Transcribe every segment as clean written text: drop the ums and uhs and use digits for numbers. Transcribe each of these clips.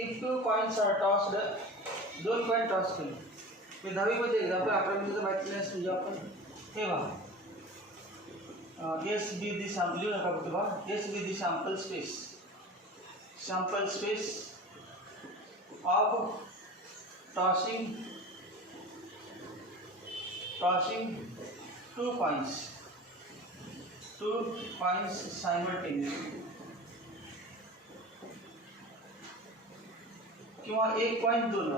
If two coins are tossed, दोन coin toss केले. मी 10वी मध्ये एकदा आपल्या 11वी मध्ये माहिती नाही म्हणजे आपण हे बघा एस बी दी सॅम्पल लिहू नका फक्त बघा S be the sample space of tossing two coins simultaneously. किंवा एक कॉइन दोन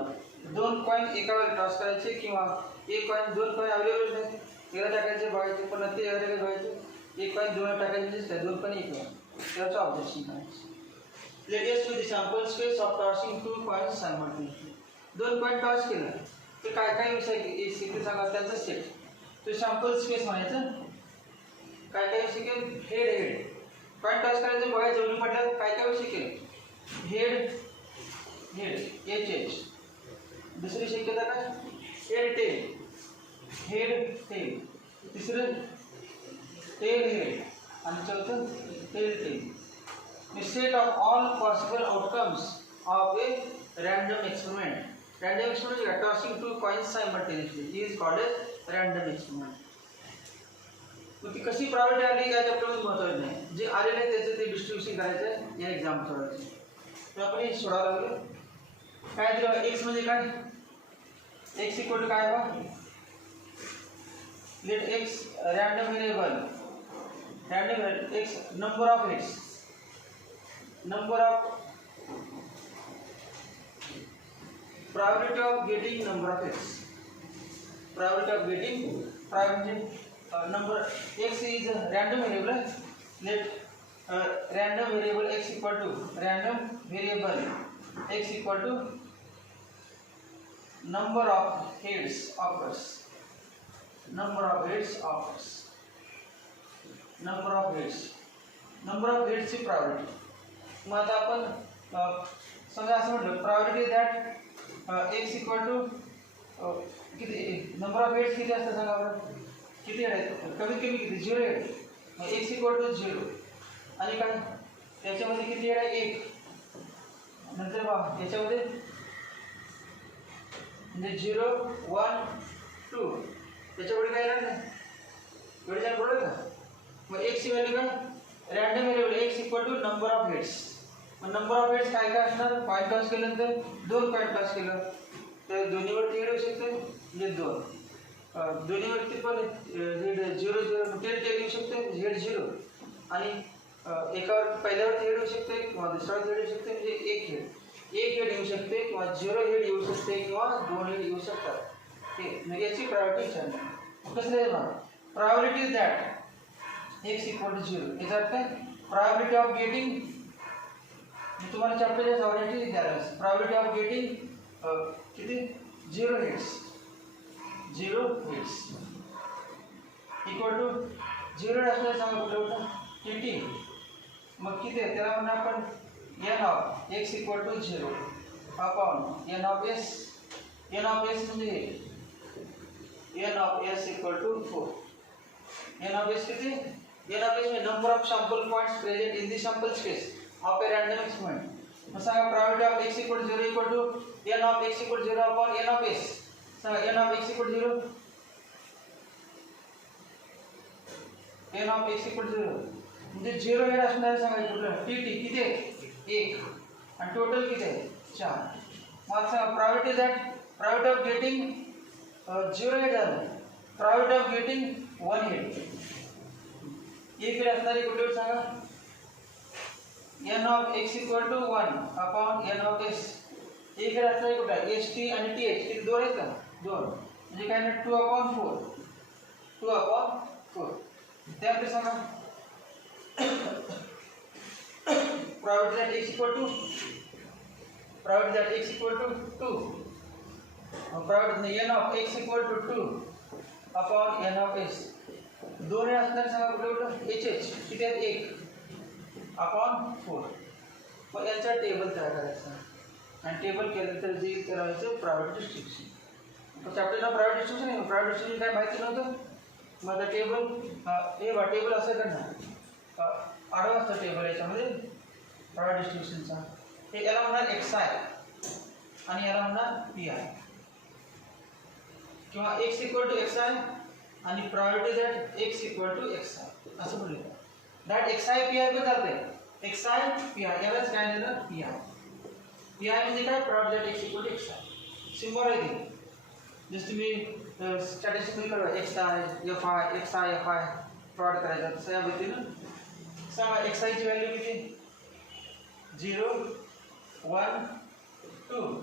कॉइन एका वेळी टॉस करायचे किंवा एक कॉइन दोन कॉइन अवेलेबल नाही एकदा टाकायचे बघायचे पण ते एवढे बघायचे एक कॉइन दोन टाकायचे म्हणजे दोन पण एक वेळा त्याचं ऑब्जेक्शन करायचं. Latest to the sample space of tossing two coins simultaneously. दोन कॉइन टॉस केलं ते काय विषय शिकले सांगा त्याचं सेट तो सॅम्पल स्पेस म्हणायचं. काय शिकेल हेड कॉइन टॉस करायचं बघायचं जवळ पडलं काय शिकेल हेड एच दुसरी शक्यता काय हेड टेल तिसरं टेल हेड आणि चौथं tail set of all possible outcomes of a random experiment. Random experiment का tossing two coins simultaneously is called as random experiment. ती कशी प्रायोरिटी आली काय आपल्याला महत्त्वाचं नाही जे आलेलं आहे त्याचं ते डिस्ट्रीब्युशन करायचं या एक्झाम सोडवायचं. तर आपण हे सोडावं लागलं काय दिलं एक्स म्हणजे काय एक्स इक्वल टू काय बघा let x random variable x number of probability of getting number of x probability number x is a random variable. Let random variable x equal to number of heads occurs. Number of heads ची probability. मग आता आपण समजा असं म्हटलं probability that x equal to किती number of heads किती असतात सांगा बरं किती हेड आहेत कमीत कमी किती 0 हेड मग x equal to 0 आणि काय त्याच्यामध्ये किती हेड आहे 1 नंतर बघा त्याच्यामध्ये म्हणजे 0 1 2 त्याच्यापुढे काय येणार नाही एवढे जाण बरोबर का. मग x ची व्हॅल्यू काय random variable x equal to number of heads. मग नंबर ऑफ हेड्स काय असणार कॉइन टॉस केल्यानंतर दोन कॉइन टॉस केलं तर दोन्हीवरती हेड येऊ शकते म्हणजे 2 दोन्हीवरती पण हेड 0 0 टेल येऊ शकते हेड 0 आणि एकावर पहिल्यावरती हेड येऊ शकते किंवा दुसऱ्यावर हेड येऊ शकते म्हणजे एक हेड येऊ शकते किंवा 0 हेड येऊ शकते किंवा 2 हेड येऊ शकतात. ते म्हणजे याची प्रायोरिटी विचारली कसं आहे बघा probability that x equal to 0 याचा अर्थ probability of getting तुम्हाला चॅप्टरच्या सवारीची द्यायला probability of getting किती 0 heads equal to 0 असल्यास सांगा कुठलं tt मग किती आहे त्याला म्हणा आपण n of x equal to 0 upon n of s म्हणजे n of s equal to 4. n of s किती n of s में number of sample points present in the sample space of a random experiment. मग सांगा probability of x equal to 0 equal to n of x equal to 0 upon n of s. सांगा n of x equal to 0 n of x equal to 0 म्हणजे 0 head असणार सांगा कुठलं tt किती आहे 1 आणि टोटल किती आहे 4. मग सांगा probability of getting 0 हेड झालं probability of getting 1 हेड एक हेड असणारी कुठे सांगा n of x equal to 1 upon n of s. एक हेड असणारी कुठे st आणि th किती दोन आहेत का 2 म्हणजे काय ना 2 upon 4 त्यामध्ये सांगा probability that x equal to 2 probability n of x equal to 2 upon n of s. दोन हे असणार सांगा कुठलं hh किती आहेत 1 upon 4. मग याचा टेबल तयार करायचा आणि टेबल केलं तर जे करायचं प्रायव्हेट डिस्ट्रिब्युशन. तर आपल्याला प्रायव्हेट डिस्ट्रिब्युशन काय माहिती नव्हतं मग आता टेबल हे टेबल असं करणार आडवा असतं टेबल याच्यामध्ये प्रायव्हेट डिस्ट्रिब्युशनचा हे याला म्हणणार xi आणि याला म्हणणार पी आय, किंवा X equal to x I आणि probability that x equal to x I असं म्हणलं. That X I P I पण चालतंय. एक्स आय पी आय यालाच काय देणार पी आय. पी आय म्हणजे काय probability that x equal to x i. Symbol आहे ते. जसं तुम्ही स्टॅटिस्टिकल करा x i f i x i f i plot करायचा तसं या पद्धतीनं सांगा. एक्स आयची व्हॅल्यू किती 0 1 2.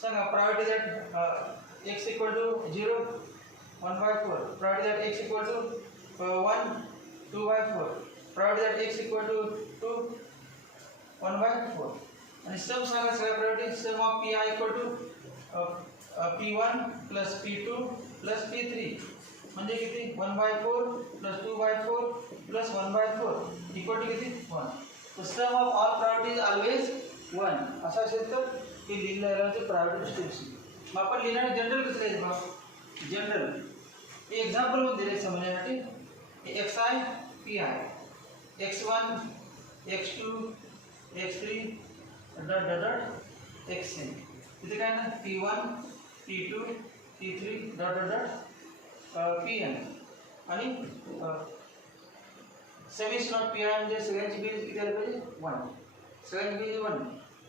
सांगा probability that x equal to 0 1/4. Probability that x equal to 1 2/4. Probability that x equal to 2 1/4. आणि सम सांगा सगळ्या probability. Sum of p i equal to P1 plus P2 plus P3 म्हणजे किती 1/4 plus 2/4 plus 1/4 equal to किती 1. So sum of all probabilities is always 1. असं असेल तर हे लिहिलं आहे प्रोबॅबिलिटी डिस्ट्रिब्युशन. मग आपण लिहिणार जनरल कसं लिहायचं मग जनरल हे एक्झाम्पल म्हणून दिले समजण्यासाठी. xi pi x1 x2 x3 dot dot dot xn. इथे काय ना P1 P2 P3 dot dot dot Pn आणि समेशन ऑफ Pi म्हणजे सगळ्यांची बेरीज किती आली पाहिजे 1. सगळ्यांची बेरीज 1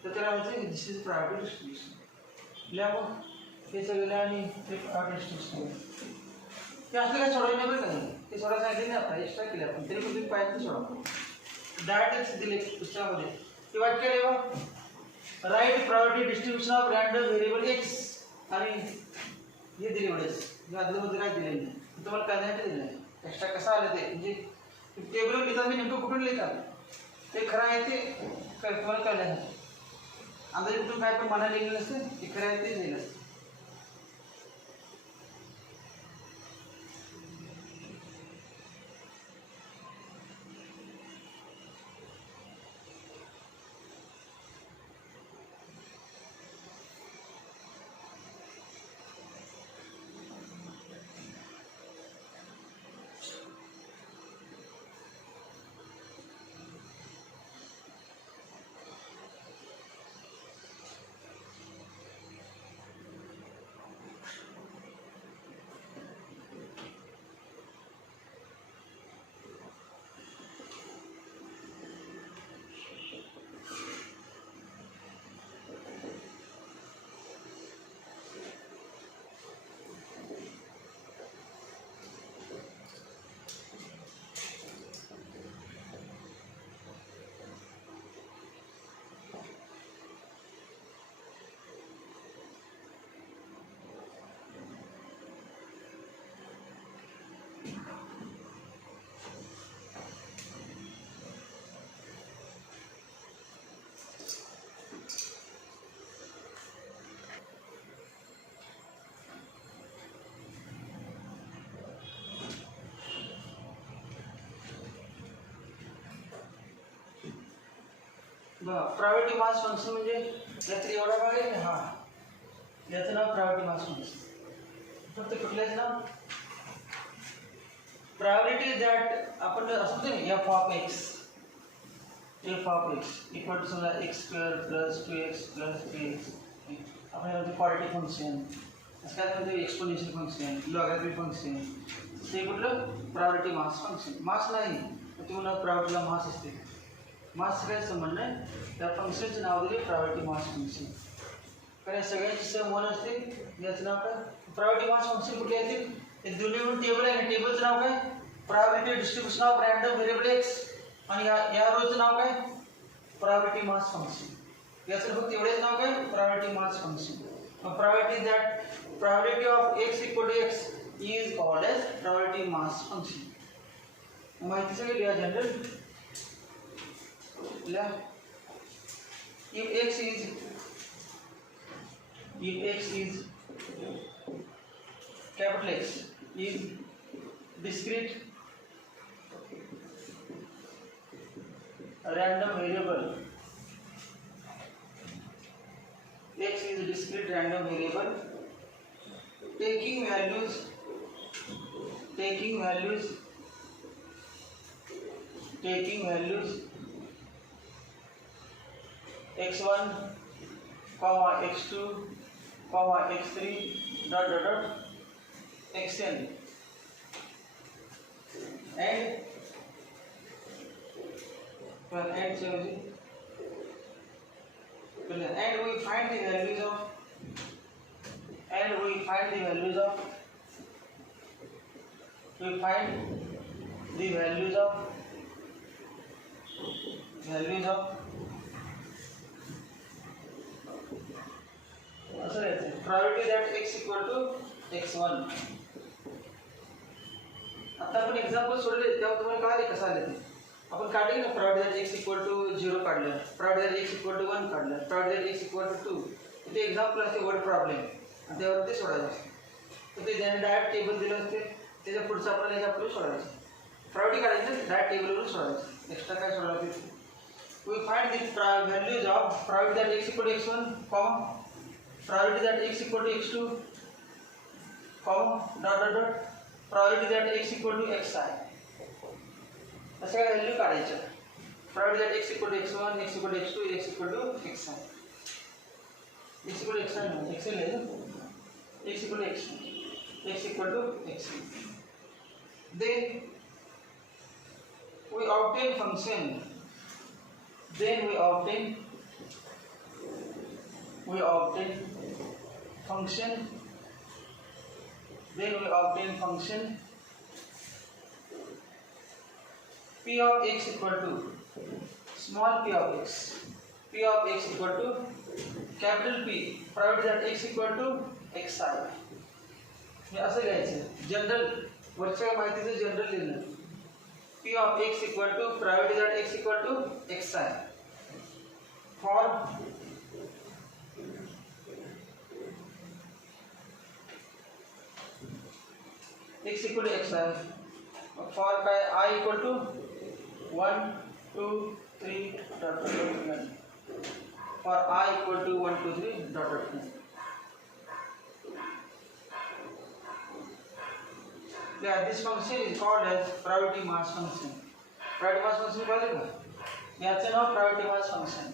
तर त्याला म्हणजे दिस इज प्रोबॅबिलिटी डिस्ट्रिब्युशन. लिहा मग हे सगळं आणि ते प्रोबॅबिलिटी डिस्ट्रिब्युशन ते असलं काय सोडवलं बरं का. ते सोडा सांगितले नाही आपण एक्स्ट्रा केले आपण तरी पण तुम्ही पाहिजे सोडा. डायरेक्टच दिले पुस्तकामध्ये ते वाक्य आहे बघ. Right probability distribution of random variable x आणि हे दिले एवढेच. आदल्यामध्ये काय दिले नाही तुम्हाला करण्यासाठी दिलं आहे. एक्स्ट्रा कसं आलं ते म्हणजे टेबलवर लिहितात मी नेमकं कुठून लिहितात ते खरं आहे ते तुम्हाला कळण्यासाठी. अंदाजे कुठून काय पण मनाला लिहिलेलं नसतं ते खरं आहे ते लिहिलं असतं. प्रायोरिटी मास फंक्शन म्हणजे याचं एवढा भाग आहे हा याचं नाव प्रायोरिटी मास फंक्शन. फक्त कुठल्याचं नाव प्रायोरिटी दॅट आपण असतो ना f of x equal to समजा x² + 2x + 3x. आपण यामध्ये क्वाड्रेटिक फंक्शन असं काय म्हणतो एक्सपोनेन्शियल फंक्शन लॉगॅरिथमिक फंक्शन ते कुठलं प्रायोरिटी मास फंक्शन. मास नाही तुम्हाला प्रायोरिटीला मास असते. मास काय संबंध आहे त्या फंक्शनचं नाव दिले प्रायोरिटी मास फंक्शन. कारण सगळ्यांची सम 1 असते. याचं नाव काय प्रायोरिटी मास फंक्शन कुठे येतील हे दोन्ही म्हणून टेबल आहे. टेबलचं नाव काय priority distribution of random variable x आणि या रोचं नाव काय प्रायोरिटी मास फंक्शन. याचं फक्त एवढेच नाव काय प्रायोरिटी मास फंक्शन. मग probability of x equal to x is called as probability mass function. माहिती सगळी लिहा general. If x is capital X is discrete random variable, x is a discrete random variable taking values x1, x2, comma x3 dot dot dot xn and well and so and we find the values of we find the values of priority that x equal to x1. आता आपण example सोडले तेव्हा तुम्हाला कळाले कसं आले ते. आपण काढले ना probability that x equal to 0 काढलं, probability that x equal to 1 काढलं, probability that x equal to 2. ते एक्झाम्पल असते वर्ड प्रॉब्लेम आणि त्यावर ते सोडायचं असते. तर ते त्याने डायरेक्ट टेबल दिलं असते, त्याच्या पुढचं आपल्याला याच्या आपल्याला सोडायचं. प्रायोरिटी काढायचं डायरेक्ट टेबलवरून सोडायचं, एक्स्ट्रा काय सोडायचं. We find the values of priority that x equal to x1, comma priority that x equal to x2, comma dot dot dot priority that x equal to xi. असं काय value काढायचं. priority that x equal to x1, x equal to x2, x equal to xi. x equal to xi नाही, x ले x equal to x1, x equal to x. Then we obtain function. Then we obtain function. Then we obtain function p of x equal to small p of x. P of x equal to capital P. Priority that x equal to xi. हे असं घ्यायचं. General वरच्या माहितीचं general लिहिलं. P of x equal to priority that x equal to xi for x equal to xi for by I equal to 1 2 3 dot dot dot for I equal to 1 2 3 dot dot dot. Yeah, this function is called as priority mass function. Priority mass function कळलं का? याचं नाव priority mass function.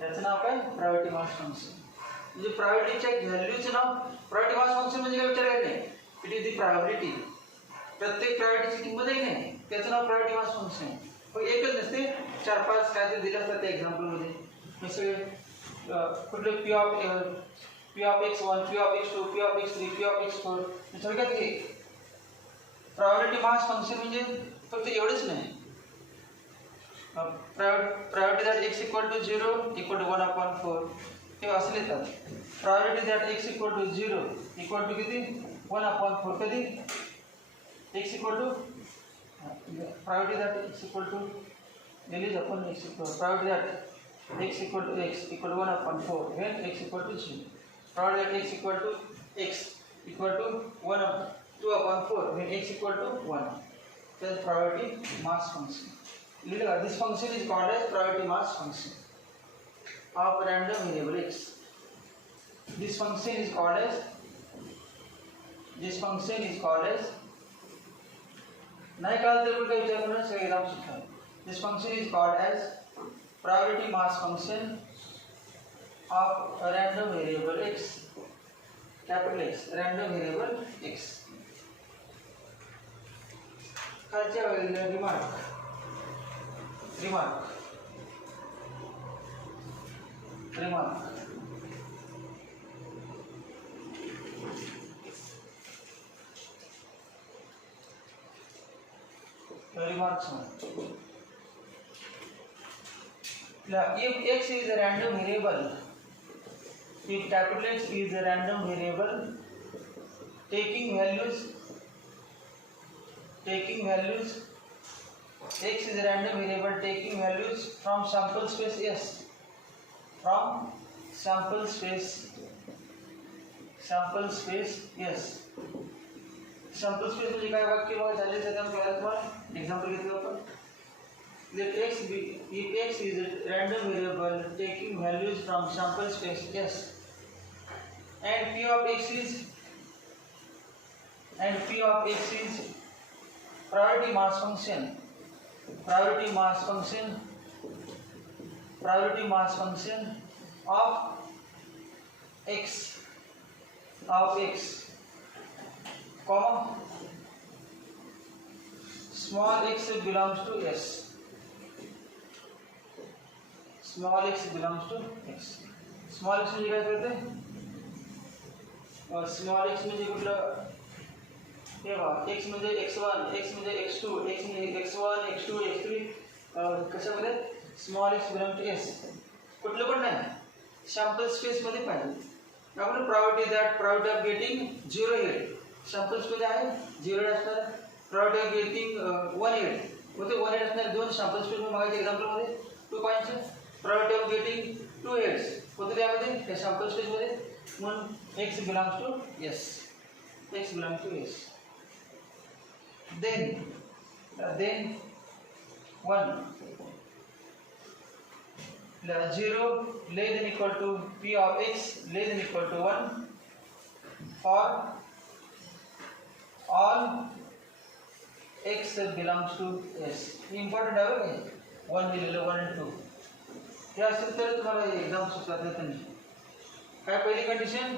याचं नाव काय? Priority mass function. म्हणजे प्रायोरिटीच्या व्हॅल्यूचं नाव priority mass function म्हणजे काय विचारायचं नाही. It is the priority. प्रत्येक प्रायोरिटीची किंमत आहे नाही, त्याचं नाव priority mass function. पण एकच नसते, 4-5 काहीतरी दिलं असतं त्या एक्झाम्पल मध्ये. हे सगळे कुठले p of x1, p of x2, p of x3, p of x4 हे सगळ्यात घे. प्रायोरिटी मास फंक्शन म्हणजे फक्त एवढेच नाही. Priority that x equal to 0 equal to 1/4 हे असं लिहितात. Priority that x equal to 0 equal to किती 1/4 कधी x equal to priority that x equal to दिलीच आपण x equal priority that x equal to x equal to 1/4 when x equal to 0. Priority that x equal to x equal to 2/4 when x equal to 1. That's priority mass function. This function is called as priority mass function of random variable x. This function is called as नहीं कल तेरे को क्या विचार करना सही नाम सीखा. This function is called as priority mass function of a random variable x. Capital X, random variable x. खालच्या वेळेला remark if x is a random variable, if capital X is a random variable taking values x is a random variable taking values from sample space S, from sample space S. sample space म्हणजे काय वाक्य बघा झाले तर आपण कळलं तुम्हाला. Example घेतलं आपण. Let x be if x is a random variable taking values from sample space S and p of x is priority mass function of x of x comma small x belongs to s, small x belongs to x. Small x म्हणजे काय करते, small x म्हणजे कुठलं, हे बघा x म्हणजे x1, x म्हणजे x2, x म्हणजे x1, x2, x3, कशामध्ये small x belong to s. कुठलं पण नाही, सॅम्पल स्पेस मध्ये पाहिजे. आपण priority that priority of getting 0 8 sample space आहे 0 असणार, प्रायोरिटी ऑफ गेटिंग 1 8 होते 1 8 असणार. दोन सॅम्पल स्पेस मध्ये मागायचे एक्झाम्पल मध्ये 2 पॉईंट्स. प्रायोरिटी ऑफ गेटिंग 2 8 होते त्यामध्ये त्या सॅम्पल स्पेस मध्ये, म्हणून x belongs to s, x belong to s. then 1 0 less than equal to p of x less than equal to 1 for all x belongs to s. important आहे बघा, 1 दिलेलं 1 and 2 हे असेल तर तुम्हाला एक्झाम सुचतात नाही. काय पहिली कंडिशन,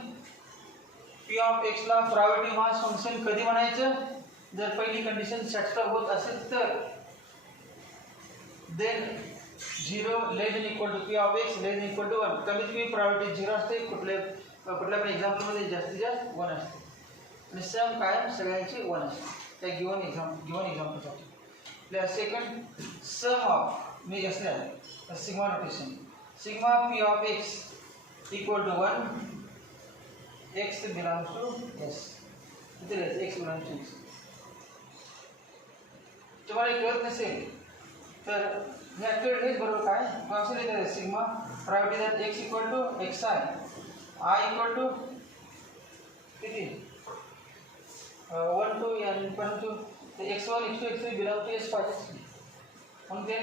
p of x ला प्रायोरिटी मास फंक्शन कधी म्हणायचं, जर पहिली कंडिशन सॅटिस्फाय होत असेल तर. Then 0 less than equal to p of x less than equal to 1, कमीत कमी प्रायोरिटी 0 असते, कुठल्या पण एक्झाम्पल मध्ये जास्तीत जास्त 1 असते, आणि सम कायम सगळ्यांची 1 असते त्या गिवन एक्झाम्पलसाठी. सेकंड सम ऑफ मी असले आहे sigma notation, sigma p of x equal to 1 x belongs to s, इथे x बिलोंग्स टू x. तुम्हाला कळत नसेल तर हे ऍक्टिव्हिटी हेच बरोबर काय कॉन्सेप्ट आहे, sigma priority that x equal to xi i equal to किती 1 2 n, परंतु x1 x2 x3 belong to s पाहिजे, म्हणून ते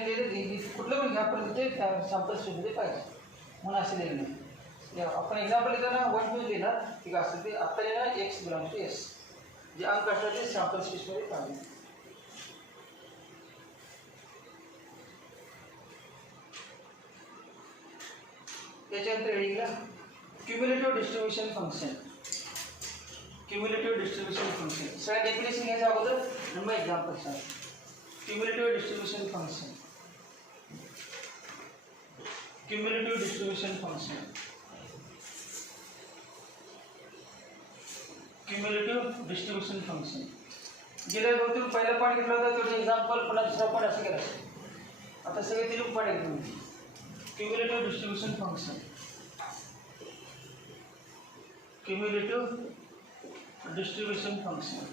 कुठलं पण घ्या पण ते सॅम्पल स्पेसमध्ये पाहिजे, म्हणून असे लिहिलं. आपण एक्झाम्पल लिहिताना 1 2 लिहिणार ठीक असतं, ते आता लिहिणार x बिलोंग टू s, जे अंक असतात ते सॅम्पल स्पेसमध्ये पाहिजे. त्याच्यानंतर हेडिंगला cumulative distribution function, cumulative distribution function सगळ्या डेफिनेशन घ्यायच्या अगोदर मग एक्झाम्पल सांग. Cumulative distribution function, cumulative distribution function, cumulative distribution function. गेल्या दोन पहिला पॉईंट घेतला होता त्याचे एक्झाम्पल, पुन्हा दुसरा पॉईंट असं केला. आता सगळे तीन पॉईंट घेऊन cumulative distribution function, cumulative distribution function,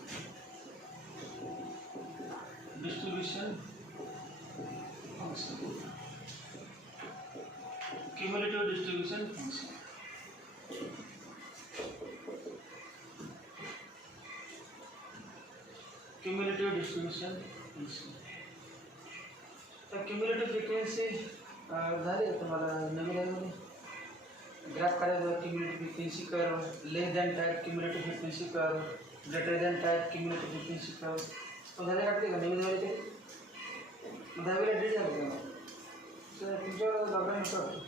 distribution function, cumulative distribution function. Cumulative distribution function. तर cumulative frequency झाले तुम्हाला नवीन आहे ग्राफ काढायचा, cumulative frequency curve, less than type cumulative frequency curve, greater than type cumulative frequency curve. तो झाले काढते का नवीन झाले ते 10वीला डेट झाले का सर तुमच्यावर लॉकडाऊन होतं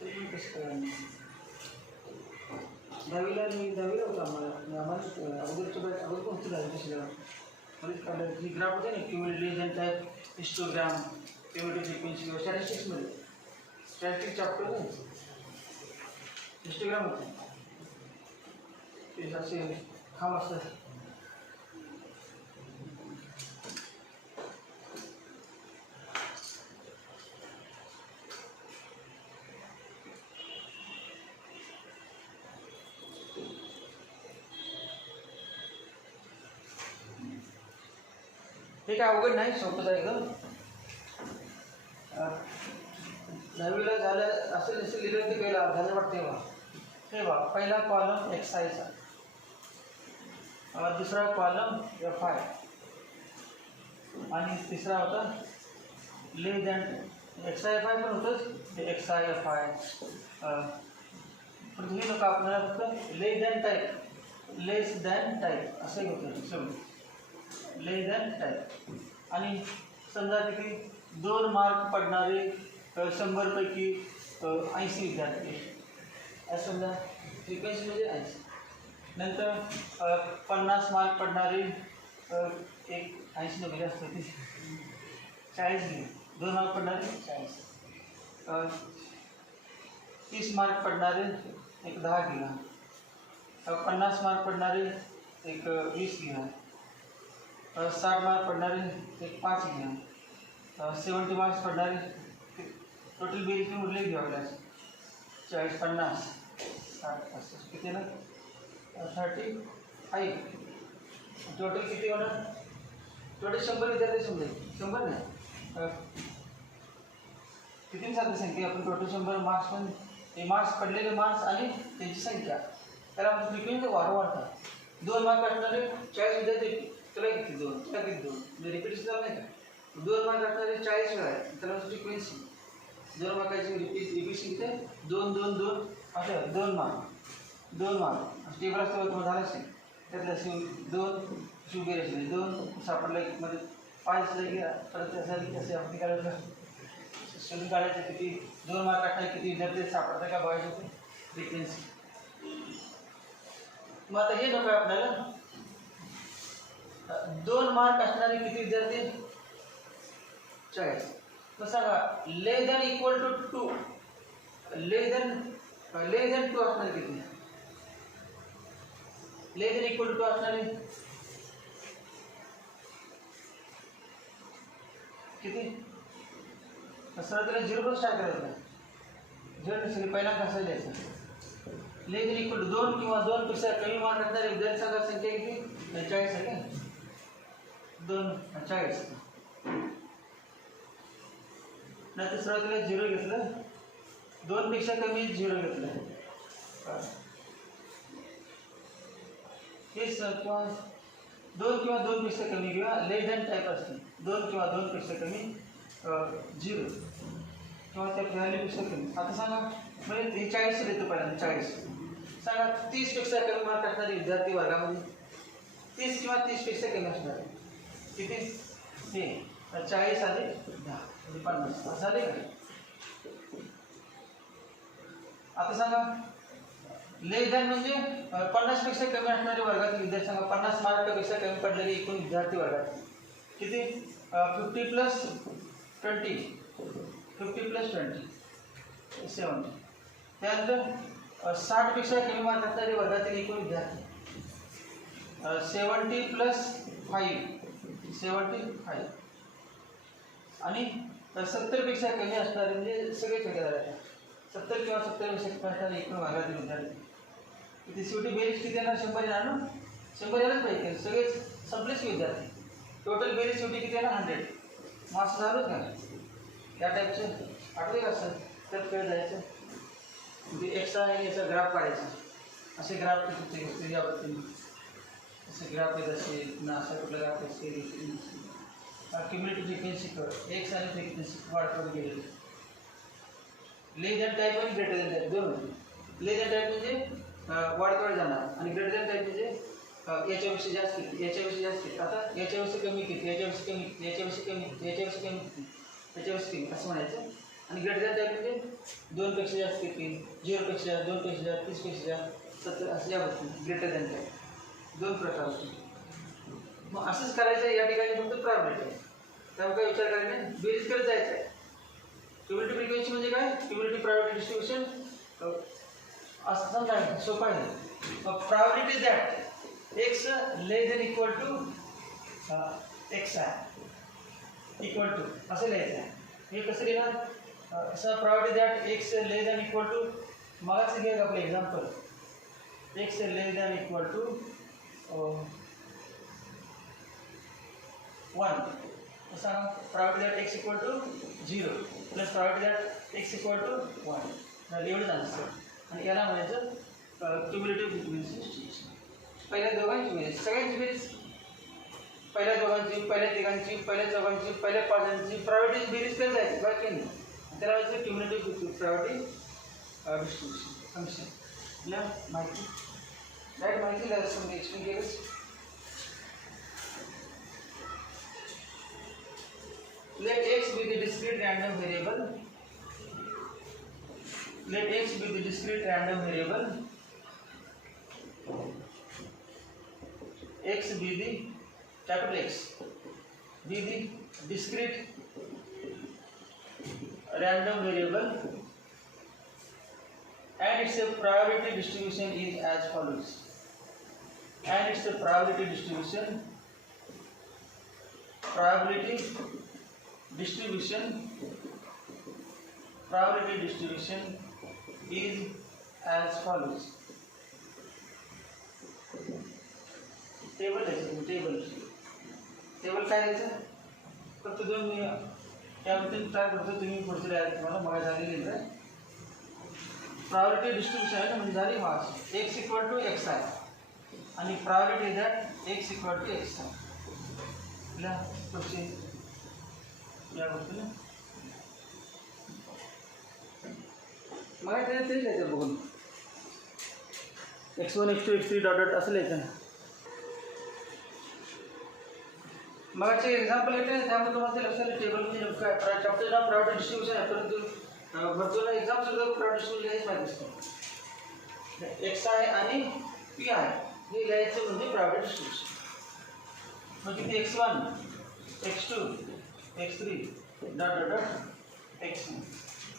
ते पण कसं करा 10वीला होतं आम्हाला अगोदरच्या अगोदर कोणती झाली तशी मध्येच काढलं ही ग्राफ होते ना cumulative less than type histogram cumulative frequency स्टॅटिस्टिक्समध्ये स्टॅटिस्टिक चॅप्टर नाही हिस्टोग्राम होते ते असे खांब असतात. हे काय अवघड नाही, सोपंच आहे एकदम. 10वीला झालं असं जसं लिहिलं ते पहिला झालं वाटते बा हे बा पहिला कॉलम XIचा, दुसरा कॉलम FI आणि तिसरा होता लेस दॅन XI FI पण होतंच ते XI FI. पण तुम्ही नका आपल्याला फक्त लेस दॅन टाईप असंही होतं सगळं लेस दॅन टाईप. आणि समजा किती 2 मार्क पडणारे 100 पैकी 80 विद्यार्थी असं समजा फ्रिक्वेन्सी म्हणजे 80 नंतर 50 मार्क पडणारी एक 80-90 असते ती 40 गेली. 2 मार्क पडणारे 40. 30 मार्क पडणारे एक 10 गेला. 50 मार्क पडणारे एक 20 गेला. 60 मार्क पडणारे एक 5 गेला. 70 मार्क्स पडणारे टोटल बेरीज उरले घ्यावं लागेल. 40, 50, 60 किती ना 35. टोटल किती होणार? टोटल 100 विद्यार्थी समजा 100 नाही किती साधी संख्या आपण टोटल 100 मार्क्स पण हे मार्क्स पडलेले मार्क्स आणि त्यांची संख्या त्याला आपण फ्रिक्वेन्सी वाढवतात. 2 मार्क असणारे 40 विद्यार्थी तुला किती 2 तुला किती 2 म्हणजे रिपीट सुद्धा नाही का. 2 मार्क असणारे 40 वेळा त्याला फ्रिक्वेन्सी 2 मार्काची रिपीट किती 2 2 2 असं 2 मार्क टेबल असतं तुम्हाला झालं असेल त्यातल्या 2 शिवगेर असेल 2 सापडला मध्ये 5 गेला परत कसे आपण करायचं शोधून काढायचं किती 2 मार्क असणारे किती विद्यार्थी सापडतात का बघायचं फ्रिक्वेन्सी. मग आता हे नको आपल्याला 2 मार्क असणारे किती विद्यार्थी 40. मग सांगा less than equal to 2 less than 2 असणारे किती लेस दॅन इक्वल टू 2 असणारे किती सरळ त्याला 0 पण स्टार्ट करायचं 0 नसेल पहिला कसं द्यायचं. लेस दॅन इक्वल टू 2 किंवा 2 पेक्षा कमी मार्क असणारे विद्यार्थी संख्या किती 40 आहे का 40. नंतर सरळ त्याला 0 घेतलं 2 पेक्षा कमी 0 घेतलं हेच किंवा 2 किंवा 2 पेक्षा कमी किंवा लेस दॅन टाईप असते 2 किंवा 2 पेक्षा कमी 0 किंवा त्या व्हॅल्यूपेक्षा कमी. आता सांगा म्हणजे हे 40 देतो पहिल्यांदा 40. सांगा 30 पेक्षा कमी मार्क असणारे विद्यार्थी वर्गामध्ये 30 किंवा 30 पेक्षा कमी असणार किती हे 40 आले 10 म्हणजे 50 झाले का. आता सांगा लेस दॅन म्हणजे 50 पेक्षा कमी असणारे वर्गातील विद्यार्थी सांगा 50 मार्कपेक्षा कमी पडलेले एकूण विद्यार्थी वर्गात किती 50 प्लस 20 70. त्यानंतर 60 पेक्षा कमी मार्क असणारे वर्गातील एकूण विद्यार्थी 70 प्लस 5 75. आणि 70 पेक्षा कमी असणारे म्हणजे सगळे छोटे झाले 70 किंवा 70 पेक्षा कमी असणारे एकूण वर्गातील विद्यार्थी किती शेवटी बेरीज किती येणार 100 येणार ना 100 यायलाच पाहिजे सगळेच संपलेच विद्यार्थी टोटल बेरीज शेवटी किती येणार 100. मग असं झालंच का या टाईपचं आठवते का सर त्यात काय जायचं म्हणजे एक्स्ट्रा आणि याचा ग्राफ काढायचा असे ग्राफ किती या पद्धतीने असे ग्राफ येत असेल पुन्हा असा कुठला ग्राफ असेल क्युम्युलेटिव्ह फ्रिक्वेन्सी कर एक्स आणि फ्रिक्वेन्सी वाढत गेलेली लेस दॅन टाईप आणि ग्रेटर दॅन टाईप दोन होते. लेस दॅन टाईप म्हणजे वाढत जाणार आणि ग्रेटर दॅन टाईप म्हणजे याच्यापेक्षा जास्त किती याच्यापेक्षा जास्त किती आता याच्यापेक्षा कमी किती याच्यापेक्षा कमी याच्यापेक्षा कमी याच्यापेक्षा कमी किती याच्यापेक्षा कमी असं म्हणायचं. आणि ग्रेटर दॅन टाईप म्हणजे 2 पेक्षा जास्त किती 0 पेक्षा 2 पेक्षा जास्त 30 पेक्षा जास्त 70 असं या गोष्टी ग्रेटर दॅन टाईप 2 प्रकार होते. मग असंच करायचं या ठिकाणी फक्त प्रॉब्लेम आहे त्यामुळे काय विचार करायचा नाही बेरीज करत जायचं आहे. क्युम्युलेटिव्ह फ्रिक्वेन्सी म्हणजे काय क्युम्युलेटिव्ह प्रायोरिटी डिस्ट्रीब्युशन असं समजा सोपं आहे. Priority that x less than equal to x आहे इक्वल टू असं लिहायचं आहे. हे कसं लिहिणार असं priority that x less than equal to मगाच घ्या आपलं example x less than equal to 1 सांगा priority that x equal to 0 plus priority that x equal to 1 झालं एवढंच आन्सर. आणि याला म्हणायचं क्युम्युलेटिव्ह फ्रिक्वेन्सी. पहिल्या दोघांची बेरीज सगळ्यांची बेरीज पहिल्या दोघांची पहिल्या तिघांची पहिल्या चौघांची पहिल्या पाचांची प्रायोरिटी बेरीज करत जायची बाकी नाही. त्याला म्हणायचं क्युम्युलेटिव्ह प्रायोरिटी डिस्ट्रीब्युशन फंक्शन. माहिती डायरेक्ट माहिती लागेल समजा एक्सप्लेन केलंच. Let x be the discrete random variable. Let x be the discrete random variable x be the capital X be the discrete random variable and its priority distribution is as follows. And its probability distribution is as follows. Table आहे table काय द्यायचं फक्त दोन त्याबद्दल काय करतो तुम्ही पुढचे डायरेक्ट मला मग झालेली आहे प्रायोरिटी डिस्ट्रीब्यूशन आहे ना म्हणजे झाली mass x equal to x आहे आणि priority that x equal to x आहे ला कसे या गोष्टीने मग ते लिहायचं बघून x1 x2 x3 dot dot असं लिहायचं मगाचे एक्झाम्पल येते त्यामध्ये तुम्हाला लक्षात टेबल म्हणजे काय चॅप्टर ना प्रायोरिटी डिस्ट्रीब्यूशन आहे परंतु भरपूर एक्झाम सुद्धा प्रायोरिटी डिस्ट्रीब्यूशन लिहायच माहिती एक्स आहे आणि पी आहे हे लिहायचं म्हणजे प्रायोरिटी डिस्ट्रीब्यूशन मग किती x1 x2 x3 dot dot dot x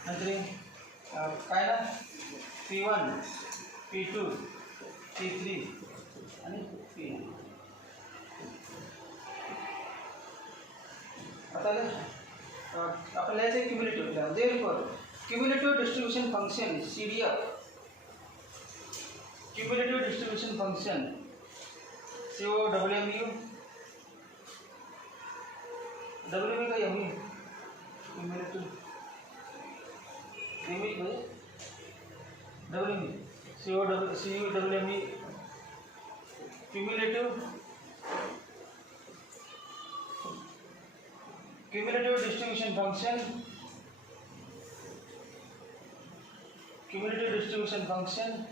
नंतर काय ना p1 p2 p3 आणि p आता आपण लिहायचं cumulative therefore cumulative distribution function CDF cumulative distribution function COWMU WMU का MU cumulative MU WMU COWMU cumulative distribution function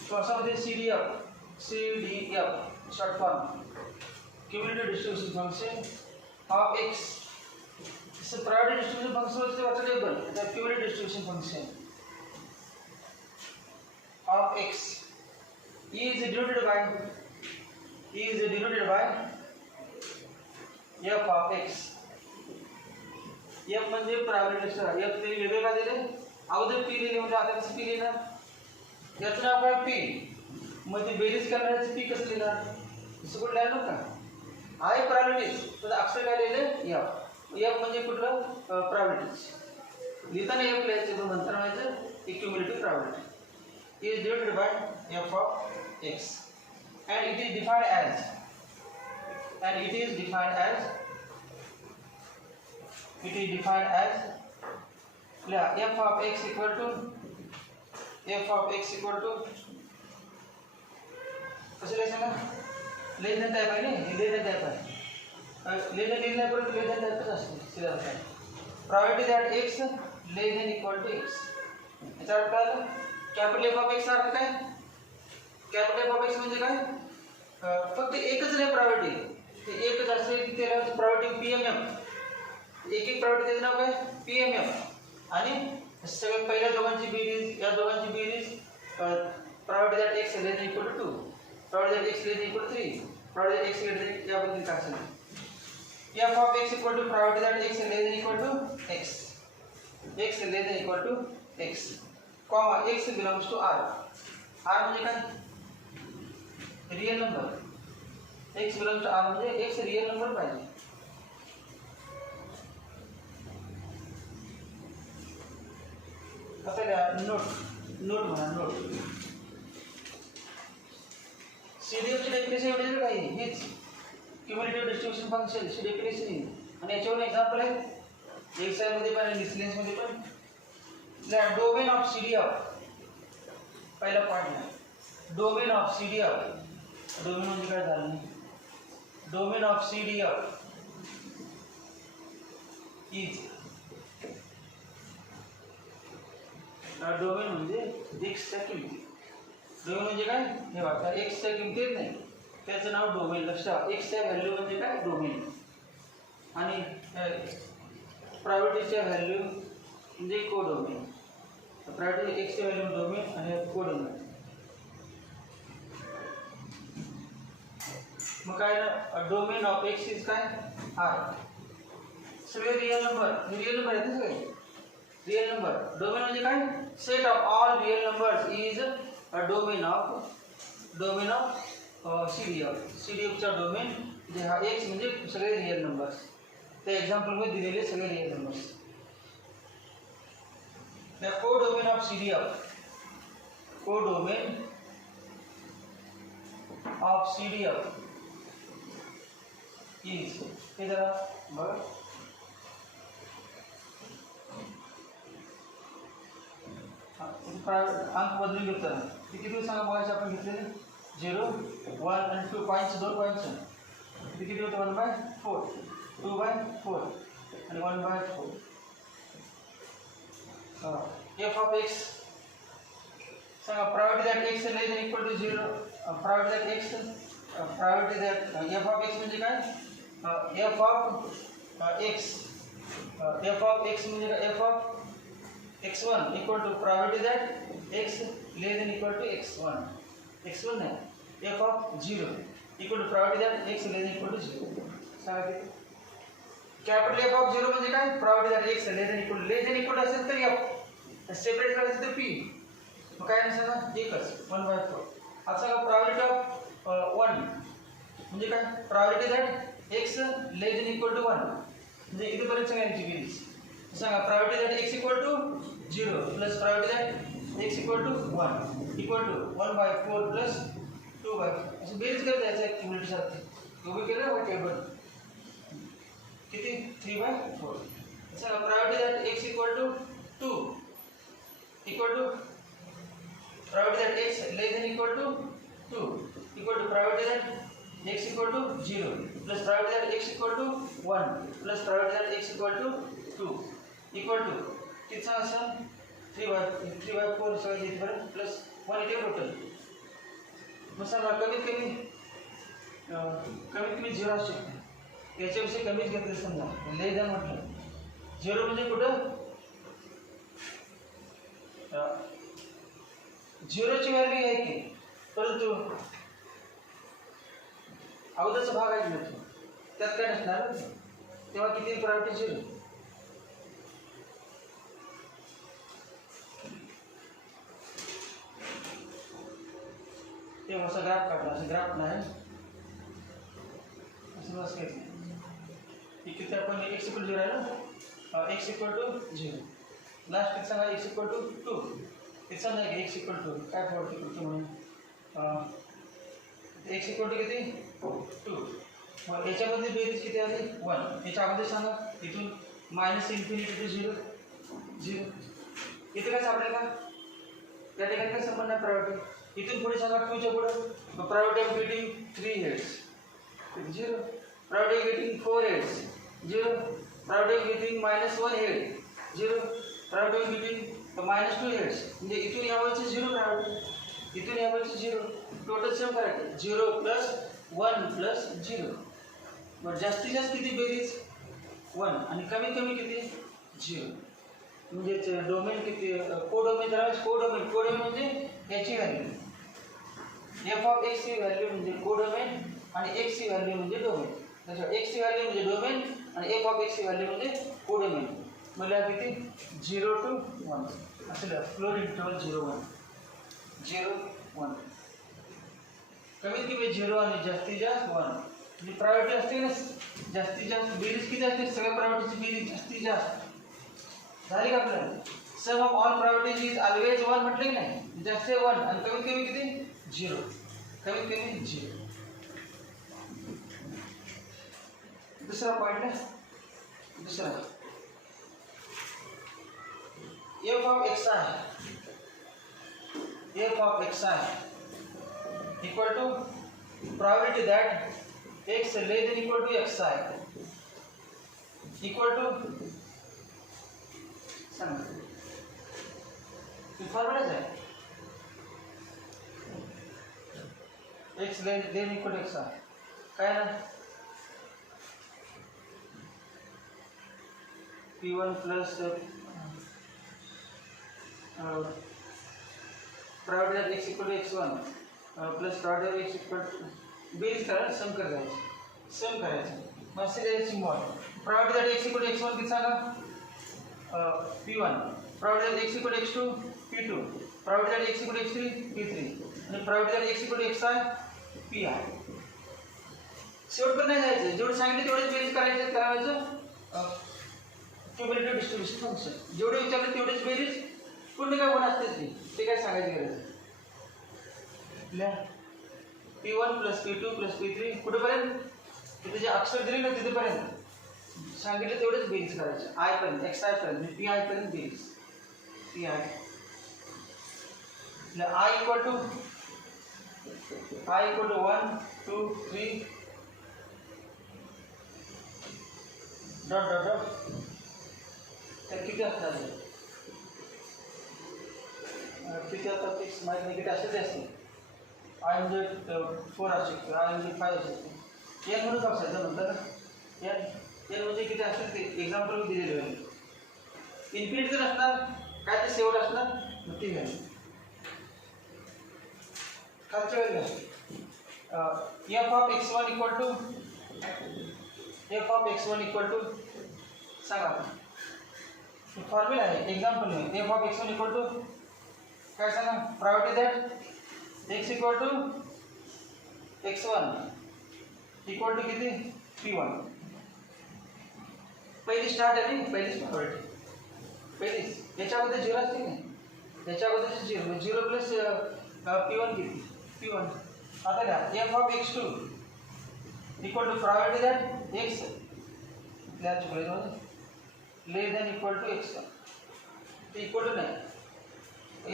so the CDF short form cumulative distribution function of x is a priority distribution function is what's label the cumulative distribution function of x is denoted by f of x f म्हणजे priority f ते वेगळे का दिले अगोदर p लिहिले म्हणजे आता कसं p लिहिणार याचं नाव काय p मग ते बेरीज करण्याचं p कसं लिहिणार असं कुठं लिहिलं का आहे प्रायोरिटी तर अक्षर काय लिहिले f म्हणजे कुठलं प्रायोरिटी लिहिताना f लिहायचं पण नंतर म्हणायचं cumulative priority is denoted by f of x and it is defined as f of x equal to कसं लिहायचं ना लेस देन टाइप आहे ना लेस देन टाइप आहे लेस देन लिहिल्यापर्यंत लेस देन टाइपच असते सिलेबस आहे priority that x less than equal to x याचा अर्थ काय कॅपिटल f of x अर्थ काय कॅपिटल f of x म्हणजे काय फक्त एकच नाही प्रायोरिटी ते एकच असेल की त्याला प्रायोरिटी पीएमएफ एक प्रायोरिटी त्याचं नाव काय पीएमएफ आणि सगळ्यात पहिल्या दोघांची बेरीज या दोघांची बेरीज priority that x less than equal to 2 priority that x less than equal to 3 priority that x less than याबद्दल काय असेल f of x equal to priority that x less than equal to x less than equal to x comma x belongs to r म्हणजे काय real number x belongs to r म्हणजे x real number पाहिजे आता note म्हणा note CDF ची definition एवढी काय हीच क्युम्युलेटिव्ह डिस्ट्रीब्यूशन फंक्शन ची डेफिनेशन आणि याच्यावर एक्झाम्पल आहे एक्सआय मध्ये पण डिस्टन्स मध्ये पण डोमेन ऑफ CDF पहिला पॉइंट आहे डोमेन ऑफ CDF डोमेन म्हणजे काय झालं domain of CDF is domain म्हणजे x च्या किमती डोमेन म्हणजे काय हे बघा x च्या किमतीत नाही त्याचं नाव डोमेन लक्षात x च्या व्हॅल्यू म्हणजे काय डोमेन आणि प्रायोरिटीच्या व्हॅल्यू म्हणजे कोडोमेन प्रायोरिटी x च्या व्हॅल्यू डोमेन आणि कोडोमेन मग काय डोमेन ऑफ एक्स इज काय आर. सगळे रिअल नंबर, रिअल नंबर आहेत सगळे रिअल नंबर. डोमेन म्हणजे काय set of all real numbers is a domain of CDF चा डोमेन म्हणजे हा एक्स म्हणजे सगळे रिअल नंबर्स. त्या एक्झाम्पल मध्ये दिलेले सगळे real numbers. The codomain of CDF is हे जरा बघा अंक बदलून घेतलं. किती दिवस सांगा बघायचे आपण घेतलेले 0 1 आणि 2 पॉईंट्स 2 पॉईंट्स किती दिवस 1/4 2/4 आणि 1/4. f of x सांगा provided that x less than equal to 0 provided that f of x म्हणजे काय f of x म्हणजे काय f of x1 equal to probability that x less than equal to x1 नाही f of 0 equal to probability that x less than equal to 0. सांगा किती capital f of 0 म्हणजे काय probability that x less than equal to असेल तर f separate करायचं तर p मग काय नसेल ना एकच 1/4. आता सांगा probability of 1 म्हणजे काय probability that x less than equal to 1 म्हणजे इथे पर्यंत सगळ्यांची बेरीज सांगा probability that x equal to 0 plus probability that x equal to 1 equal to 1/4 plus 2/4 असं बेरीज करत जायचं ॲक्टिव्हिटी सारखी उभे केलं ना टेबल किती 3/4. सांगा probability that x equal to 2 equal to probability that x less than equal to 2 equal to probability that x equal to 0 plus probability that x equal to 1 plus probability that x equal to 2 equal to किती असं 3/4 सगळं इथपर्यंत plus 1 येते total. मग सांगा कमीत कमी 0 असू शकते याच्यापेक्षा कमीच घेतलं समजा लेस दॅन म्हटलं 0 म्हणजे कुठं 0 ची व्हॅल्यू आहे की परंतु अगोदरचा भाग आहे ना त्यात काय नसणार तेव्हा किती प्रायोरिटी 0. तेव्हा असा ग्राफ काढला असं ग्राफ नाही असं बस घेतलं किती आपण x equal to 0 आहे ना x equal to 0 लास्ट किती सांगा x equal to 2 किती सांगा x equal to काय पडते पुढचं म्हणून x equal to किती 2 मग याच्यामध्ये बेरीज किती आली 1 याच्या अगोदर सांगा इथून -∞ to 0 इथे काय सापडेल का त्या ठिकाणी काय संबंध आहे प्रायोरिटी इथून पुढे सांगा 2 च्या पुढे priority of getting 3 heads 0 priority of getting 4 heads 0 priority of getting -1 head 0 priority of getting -2 heads म्हणजे इथून यावरचे 0 प्रायोरिटी इथून यावरचे 0 टोटल सेम करायचे 0 प्लस 1 प्लस 0 मग जास्तीत जास्त किती बेरीज 1 आणि कमीत कमी किती 0 म्हणजे डोमेन किती कोडोमेन म्हणजे याची व्हॅल्यू f of x ची व्हॅल्यू म्हणजे कोडोमेन आणि x ची व्हॅल्यू म्हणजे डोमेन. अच्छा x ची व्हॅल्यू म्हणजे डोमेन आणि f of x ची व्हॅल्यू म्हणजे कोडोमेन. म्हणजे किती 0 to 1 असेल फ्लोर इंटरवल 0 1 कमीत कमी 0 आणि जास्तीत जास्त 1 म्हणजे प्रायोरिटी असते ना जास्तीत जास्त बेरीज किती असते सगळ्या प्रायोरिटीची बेरीज जास्तीत जास्त झाली का आपल्याला sum of all priorities is always 1 म्हटले की नाही जास्त 1 आणि कमीत कमी किती 0 कमीत कमी 0. दुसरा पॉइंट आहे दुसरा f of xi equal to probability that x less than equal to xi equal to सांगा फॉर्म्युला आहे x less than equal to xi काय ना p1 plus probability that x equal to x1 plus probability x equal to बेरीज करायला सम करायचं, सम करायचं. मग असे द्यायचे symbol. Property that x equal x1 किती सांगा? P1. Property that x equal x2 P2. Property that x equal x3 P3. आणि property that x equal xi Pi. शेवट पण नाही जायचं, जेवढे सांगितले तेवढेच बेरीज करायचे. करायचं क्युमुलेटिव्ह डिस्ट्रीब्युशन फंक्शन, जेवढे विचारले तेवढेच बेरीज. पूर्ण काय गुण असते ते काय सांगायची गरज आहे. P1 plus P2 plus P3 कुठेपर्यंत? तिथे जे अक्षर दिले ना तिथेपर्यंत सांगितले तेवढेच बेरीज करायचे. आय पर्यंत, एक्स आय पर्यंत, पी आय पर्यंत बेरीज. P i i equal to 1 2 3 dot dot dot. तर किती असणार आहे? किती आता फिक्स माहिती नाही, किती असेल ते असते. आय म्हणजे 4 असू शकते, आय म्हणजे 5 असू शकते. एन म्हणून बघायचं म्हणतात ना. एन म्हणजे किती असेल ते एक्झाम्पल दिलेले आहे. इन्फिनिट जर असणार काय ते शेवट असणार मग ती घ्यायची. खालच्या वेळेला f of x1 equal to सांगा फॉर्म्युला आहे, एक्झाम्पल आहे. F of x1 equal to काय सांगा? Property that x equal to x1 equal to किती? P1. पहिली स्टार्ट आहे नाही, पहिलीच प्रॉपर्टी, पहिलीच. याच्याबद्दल 0 असते नाही, याच्याबद्दल 0 प्लस P1 किती? P1. आता द्या f of x2 equal to property that x less than equal to x1. ते इक्वल टू नाही.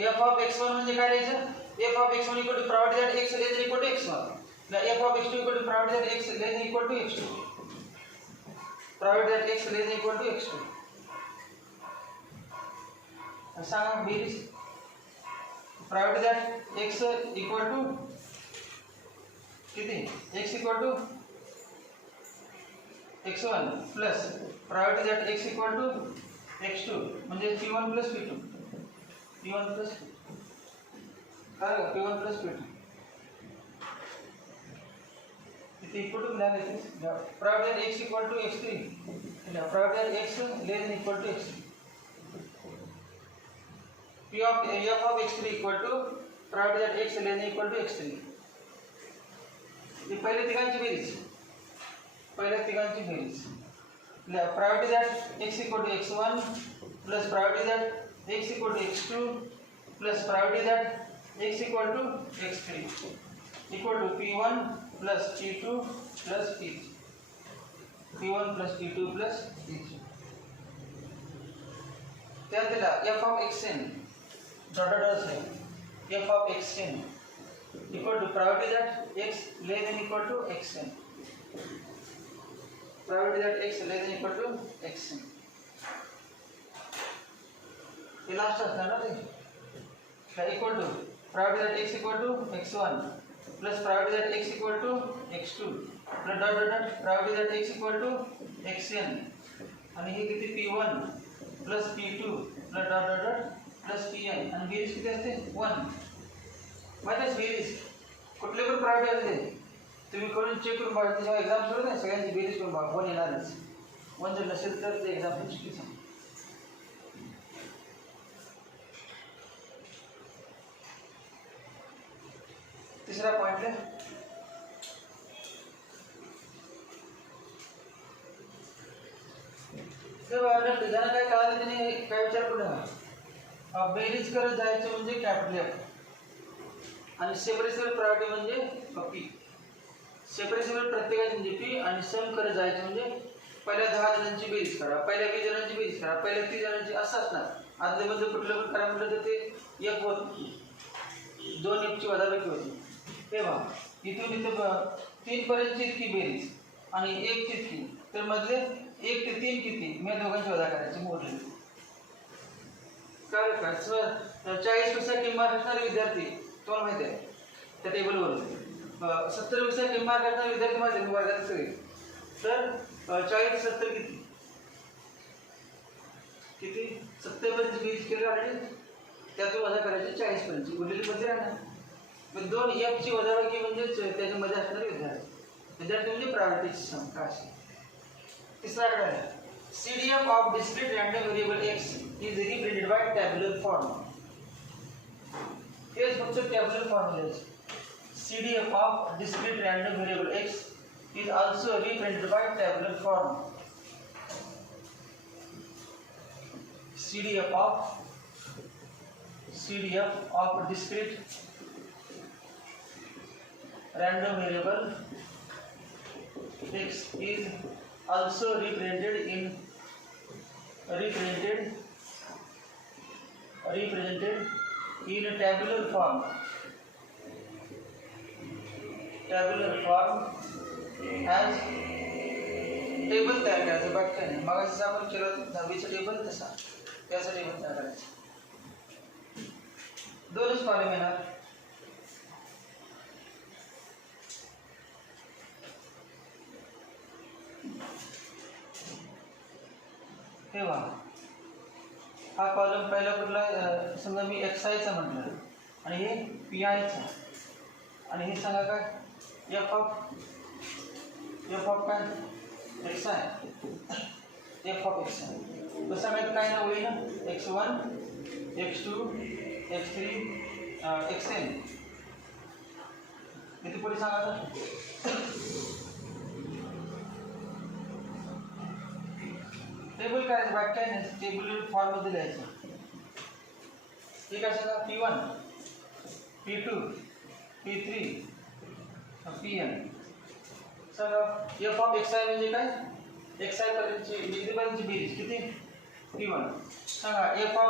एफ ऑफ x1 म्हणजे काय द्यायचं? F of x1 equal to property that x less than equal to x1. F of x2 equal to property that x less than equal to x2. Property that x less than equal to x2. सांगा बेरीज. Property that x equal to किती? x equal to x1 plus property that x equal to x2 म्हणजे P1 plus P2. P1 plus काय P1 plus P2 इथे equal to मिळाले. Property that x equal to x3 property that x less than equal to x3. P of f of x3 equal to property that x less than equal to x3. ही पहिल्या तिघांची बेरीज, property that x equal to x1 plus property that x equal to x2 plus property that x equal to x3 equal to P1 plus P2 plus P3. P1 plus P2 plus P3. त्यानंतर f of xn dot dot असेल f of xn equal to property that x less than equal to xn. Property that x less than equal to xn. हे last असणार ना ते. Equal to property that x equal to x1 plus property that x equal to x2 plus dot dot dot property that x equal to xn. आणि हे किती? P1 plus P2 plus dot dot dot plus Pn. आणि बेरीज किती असते? 1. माहिती बेरीज कुठले पण प्रॉपर्टी असते तुम्ही करून चेक करून बघा. जेव्हा एक्झाम सुरू ना सगळ्यांची बेरीज करून बघा. 1 येणारच. 1 जर नसेल तर ते एक्झाम चुकीचं. तिसरा पॉइंट आहे डिझायनर काय कळालं त्याने काय विचार करू नका. बेरीज करत जायचं म्हणजे कॅपिटल F आणि सेपरेशन प्रायोरिटी म्हणजे P. सेपरेशन प्रत्येकाची म्हणजे P आणि सम करत जायचं म्हणजे पहिल्या 10 जणांची बेरीज करा, पहिल्या 20 जणांची बेरीज करा, पहिल्या 30 जणांची असं असणार. आदलेमध्ये कुठलं पण करा म्हटलं तर ते F होत 2 Fची वजाबाकी होती. तेव्हा इथून इथे 3 पर्यंतची इतकी बेरीज आणि 1 ची इतकी, तर मधले 1 ते 3 किती मी दोघांची वजा करायची मोजली. काय करायचं? 40 पेक्षा कमी मार्क असणारे विद्यार्थी तुम्हाला माहिती आहे त्या टेबलवरून 70 पेक्षा कमी मार्क असणारे विद्यार्थी माहिती आहे वर्गात सगळे. तर 40 70 किती किती 70 पर्यंत बेरीज केली ऑलरेडी, त्यातून वजा करायची 40 पर्यंत उरलेली मध्ये राहणार. मग दोन एफ ची वजाबाकी म्हणजेच त्याच्यामध्ये असणारे विद्यार्थी म्हणजे प्रायोरिटीची संख्या असेल. तिसरा आकडा आहे CDF of discrete random variable x is represented by tabular form. हेच फक्त tabular form लिहायचं. CDF of discrete random variable x is also represented by tabular form. CDF of discrete random variable x is also represented in tabular form. As table तयार करायचं. बाकी काय नाही. मग जसं आपण केलं 10वीचं टेबल तसा त्याचं टेबल तयार करायचं. दोनच कॉलम येणार. तेव्हा हा कॉलम पहिला कुठला समजा मी xi चा म्हटलं आणि हे pi चा आणि हे सांगा काय f of काय xi f of xi कसं माहिती काय ना होईल ना x1 x2 x3 xn किती पुढे सांगा तर टेबल करायचं. बाकी काय नाही. टेबल फॉर्म मध्ये लिहायचं. ठीक आहे sir. P1 P2 P3 Pn sir f of xi म्हणजे काय xi पर्यंतची डिग्रीपर्यंतची बेरीज किती P1 सांगा. f of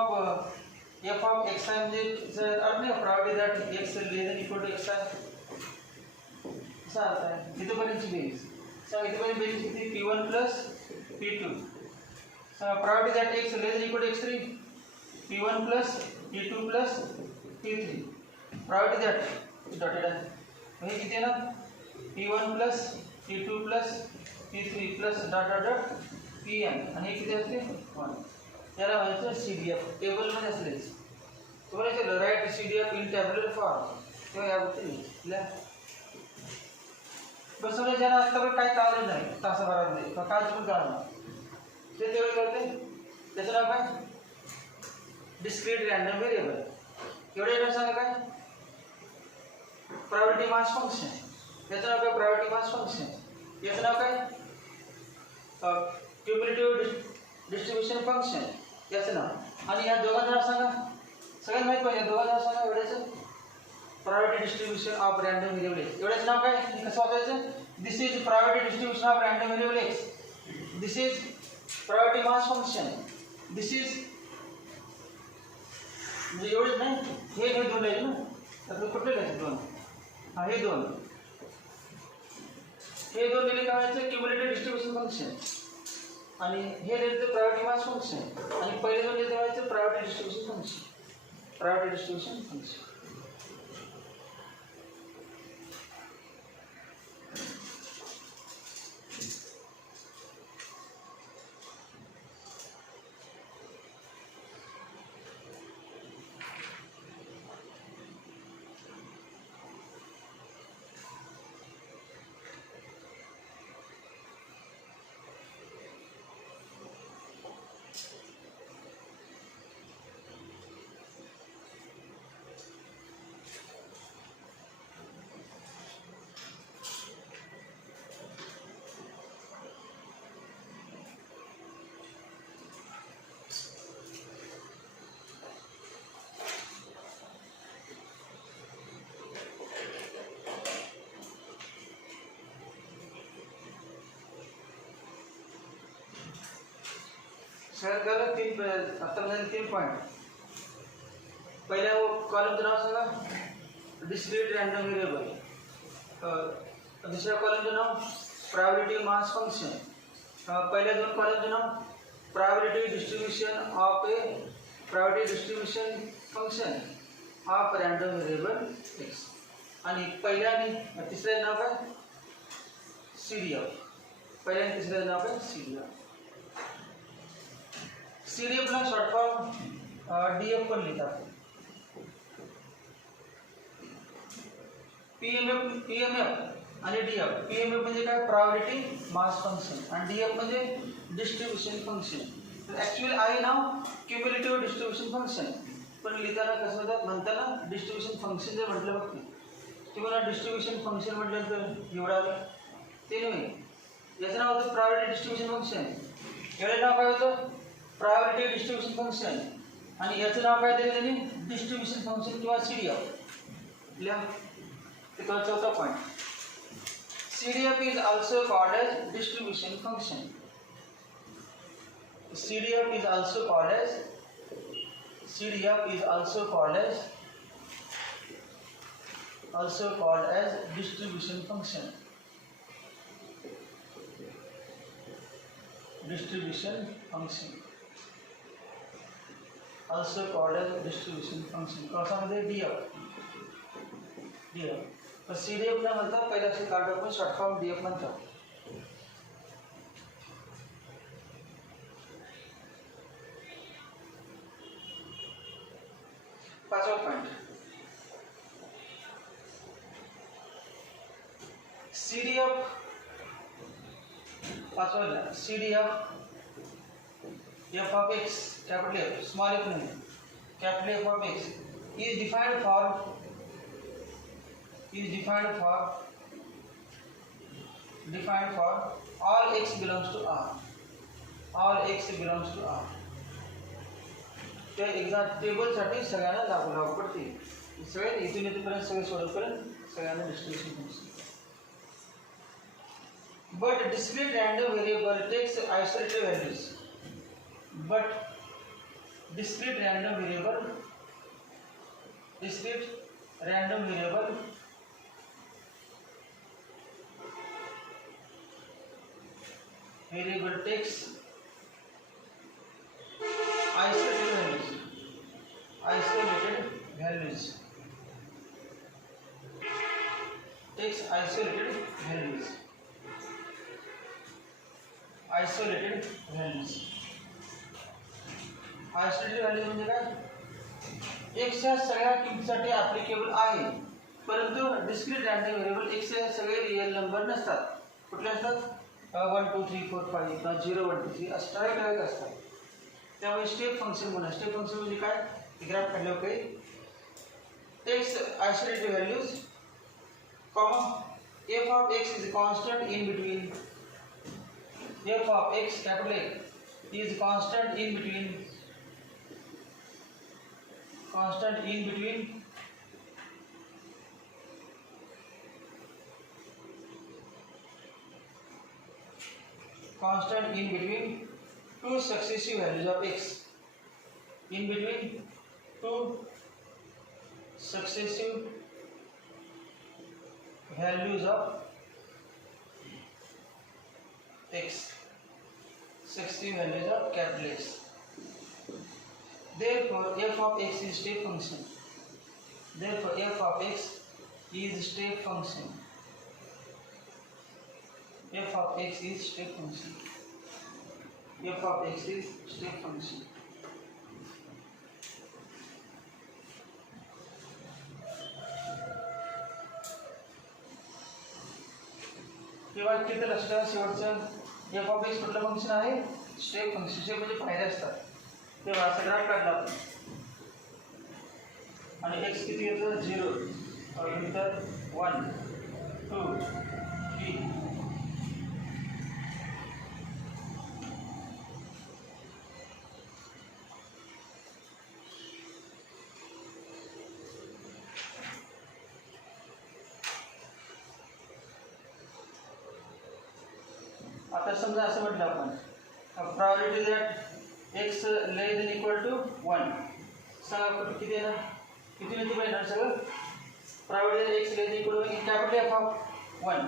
xi म्हणजे जर अर्थ नाही property that x less than equal to xi असा अर्थ आहे. कितीपर्यंतची बेरीज सांगा. इथेपर्यंत बेरीज किती P1 plus P2 priority that x less than equal to x3 p1 plus p2 plus p3 priority that dotted आहे. हे किती आहे ना p1 plus p2 plus p3 plus dot dot dot pn आणि हे किती असते 1. याला म्हणायचं CDF टेबल मध्ये असलेच. तुम्हाला विचारलं write CDF in tabular form तेव्हा या गोष्टी लिहिल्या. बस समजा ज्यांना आत्तापर्यंत काय कळलं नाही तासाभरामध्ये काय चुकून कळलं नाही ते तेवढे करते. त्याचं नाव काय डिस्क्रीट रॅन्डम व्हेरिएबल. एवढे येणार सांगा काय प्रायोरिटी मास फंक्शन. याचं नाव काय प्रायोरिटी मास फंक्शन. याचं नाव काय क्युमुलेटिव्ह डिस्ट्रीब्युशन फंक्शन याचं नाव. आणि या दोघांचं नाव सांगा. सगळ्यात माहित पाहिजे दोघांचं नाव सांगा. एवढ्याचं priority distribution of random variable x. एवढ्याचं नाव काय कसं वाचायचं. This is priority distribution of random variable x. This is priority mass function. This is म्हणजे एवढेच नाही हे दोन लिहायचे ना. तर कुठले लिहायचे दोन हे दोन लिहिले काय व्हायचं क्युमुलेटिव्ह डिस्ट्रीब्युशन फंक्शन आणि हे लिहिलं प्रायोरिटी मास फंक्शन आणि पहिले दोन लिहिले व्हायचं प्रायोरिटी डिस्ट्रीब्युशन फंक्शन. सगळ्यात कळलं तीन आता म्हणजे 3 पॉईंट. पहिल्या कॉलमचं नाव सांगा डिस्क्रीट रॅन्डम व्हेरिएबल. दुसऱ्या कॉलमचं नाव प्रायोरिटी मास फंक्शन. पहिल्या दोन कॉलमचं नाव priority distribution function of random variable x. आणि पहिल्या आणि तिसऱ्या नाव काय CDF. पहिल्या आणि तिसऱ्या नाव काय CDF. CDF ला शॉर्ट फॉर्म DF पण लिहितात. पीएमएफ आणि डीएफ. पीएमएफ म्हणजे काय, प्रायोरिटी मास फंक्शन, आणि डीएफ म्हणजे डिस्ट्रीब्युशन फंक्शन. तर ॲक्च्युअली आहे नाव क्युम्युलेटिव्ह डिस्ट्रीब्युशन फंक्शन, पण लिहिताना कसं होतं, म्हणताना डिस्ट्रीब्युशन फंक्शन जर म्हटलं बघ तुम्हाला डिस्ट्रीब्युशन फंक्शन म्हटलं तर एवढं आलं ते नाही. याचं नाव होतं प्रायोरिटी डिस्ट्रीब्युशन फंक्शन. याचं नाव काय होतं, प्रायोरिटी डिस्ट्रीब्युशन फंक्शन, आणि याचं नाव काय दिलं त्यांनी, डिस्ट्रीब्युशन फंक्शन किंवा सीडीएफ. लिहा ते चौथा point. CDF is also called as distribution function. CDF is also called as distribution function. Distribution function also called as distribution function. कशामध्ये DF. तर CDF ला म्हणतात, पहिल्या अक्षर काढतो आपण, शॉर्ट फॉर्म DF म्हणतात. पाचवा पॉइंट, CDF. पाचवा CDF f of x, capital F, small f नहीं, capital F of x is defined for all x belongs to R. त्या एक्झाम टेबलसाठी सगळ्यांना लागू पडते. सगळे इथून इथपर्यंत सगळे सोडवपर्यंत सगळ्यांना distribution function. But discrete random variable takes isolated values. Discrete random variable takes isolated values. Isolated value म्हणजे काय, एक्सच्या सगळ्या किमतीसाठी ॲप्लिकेबल आहे, परंतु डिस्क्रीट रँडम व्हेरिएबल एक्सचे सगळे रिअल नंबर नसतात. कुठले असतात, 1 2 3 4 5 किंवा 0 1 2 3 असे ठराविक असतात. त्यामुळे स्टेप फंक्शन म्हणा. स्टेप फंक्शन म्हणजे काय, ग्राफ काढल्यावर काही takes isolated values, comma f of x is constant in between. F of x, capital X, is constant in between two successive values of x. In between two successive values of x, successive values of capital X. Therefore, f of x is step function. F of x is step function. तेव्हा तिथे लक्षात शेवटचं f of x कुठलं function आहे, step function. Step म्हणजे पायऱ्या असतात. तेव्हा असा ग्राफ काढला आपण आणि x किती येतं, 0 नंतर 1 2 3. आता समजा असं म्हटलं आपण, priority that x less than equal to 1. सांगा किती आहे ना, किती नाही पाहिजे सगळं. Priority x less than equal to capital f of 1.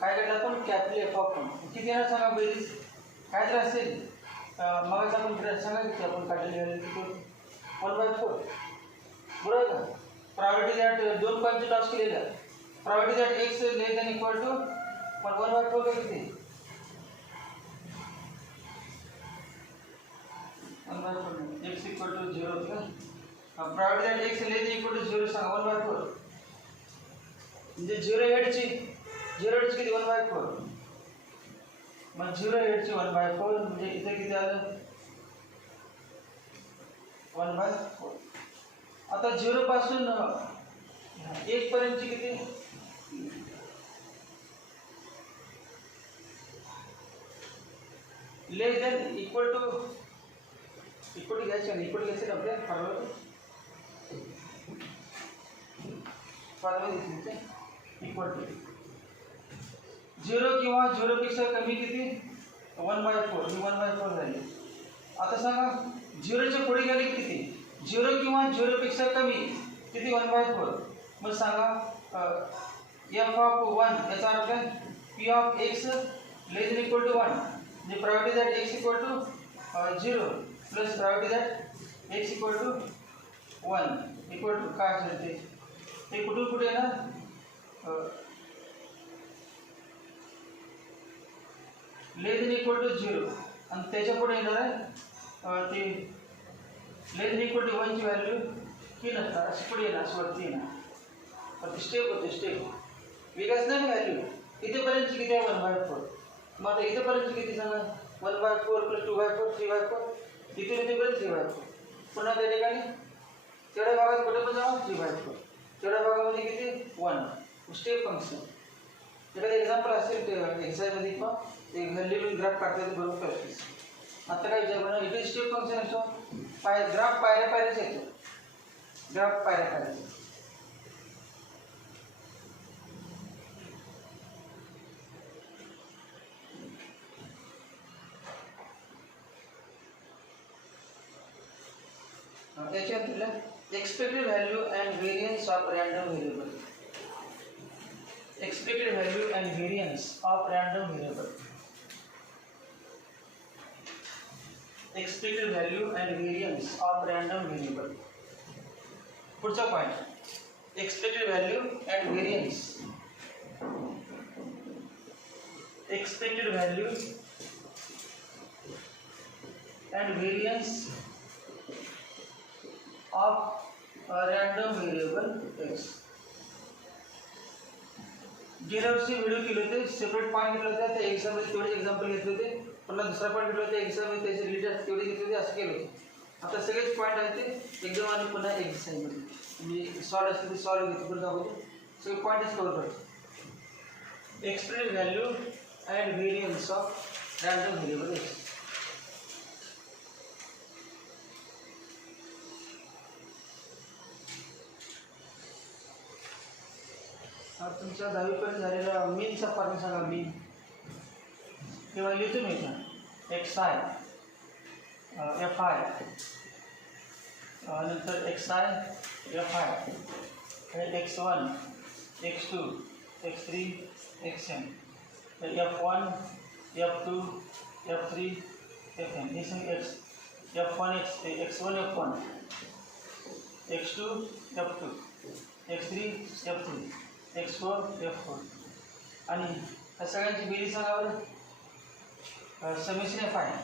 काय काढलं आपण, कॅपिटल एफ ऑफ 1. किती येणार सांगा, बेरीज काय तर असेल. मग आपण सांगा किती आपण काढलेली व्हॅल्यू 1/4. बरोबर का. प्रायोरिटी दॅट 2 पॉईंटचे टॉस केलेलं. Priority that x less than equal to 1/4 काय किती, 1/4. x equal to 0 होता. Priority that x less equal to 0 सांगा, 1/4. म्हणजे 0 हेडची किती 1/4. मग 0 हेडची 1/4 म्हणजे इथे किती आलं 1/4. आता 0 पासून 1 पर्यंतची किती लेस देन इक्वल टू घ्यायचे ना इक्वल घ्यायचे आपल्या फॉर्म्युला दिसते इक्वल टू 0 किंवा 0 पेक्षा कमी किती 1/4 ही 1/4 झाली. आता सांगा 0च्या पुढे गेले किती 0 किंवा 0 पेक्षा कमी किती 1/4. मग सांगा f(1) याचा अर्थ p of x less than equal to 1 म्हणजे probability that x equal to 0 plus probability that x equal to 1 equal to काय असेल ते कुठून कुठे येणार लेस देन इक्वल टू 0 आणि त्याच्या पुढे येणार आहे ते लेस देन इक्वल टू 1 ची व्हॅल्यू ही नसणार अशी पुढे येणार वरती येणार. पण स्टेप होते स्टेप वेगळाच नाही व्हॅल्यू. इथेपर्यंतची किती आहे 1/4. मग आता इथेपर्यंतची किती सांगा 1/4 प्लस 2/4 3/4 इथून इथेपर्यंत 3/4. पुन्हा त्या ठिकाणी तेवढ्या भागात कुठे पण जाऊ 3/4 तेवढ्या भागामध्ये किती 1 स्टेप फंक्शन. एखादं एक्झाम्पल असेल एक्सरसाइजमध्ये किंवा एक व्हॅल्यू ग्राफ काढता येते बरोबर प्रॅक्टिस. आता काय विचार इथे स्टेप फंक्शन असतो ग्राफ पायऱ्याच येतो ग्राफ पायऱ्या. त्याच्यात expected value and variance of random variable. Expected value and variance of random variable. Expected value and variance of random variable. पुढचा point expected value and variance. Expected value and variance of a random variable x. गेल्या वर्षी video केले होते separate point घेतले होते त्या एक्झाममध्ये तेवढे एक्झाम्पल घेतले होते. पुन्हा दुसरा पॉईंट घेतला होता एक्झाममध्ये त्याचे रिलेटेड तेवढे घेतले होते असं केलं होतं. आता सगळेच पॉईंट आहेत ते एकदम आणि पुन्हा एक्झाममध्ये म्हणजे सॉल्व असते ते सॉल्व घेतो पुढे दाखवतो सगळे पॉईंटच कवर करतो. Expected value and variance of random variable x. तुमच्या 10वीपर्यंत झालेला मीनचा फॉर्म्युला सांगा. मीन किंवा लिहितो मी xi fi नंतर xi fi x1 x2 x3 xn f1 f2 f3 fn हे सगळे f1 x1 f1 x2 f2 x3 f3 x4 f4 आणि ह्या सगळ्यांची बेरीज सांगा बरं. समेशन f आहे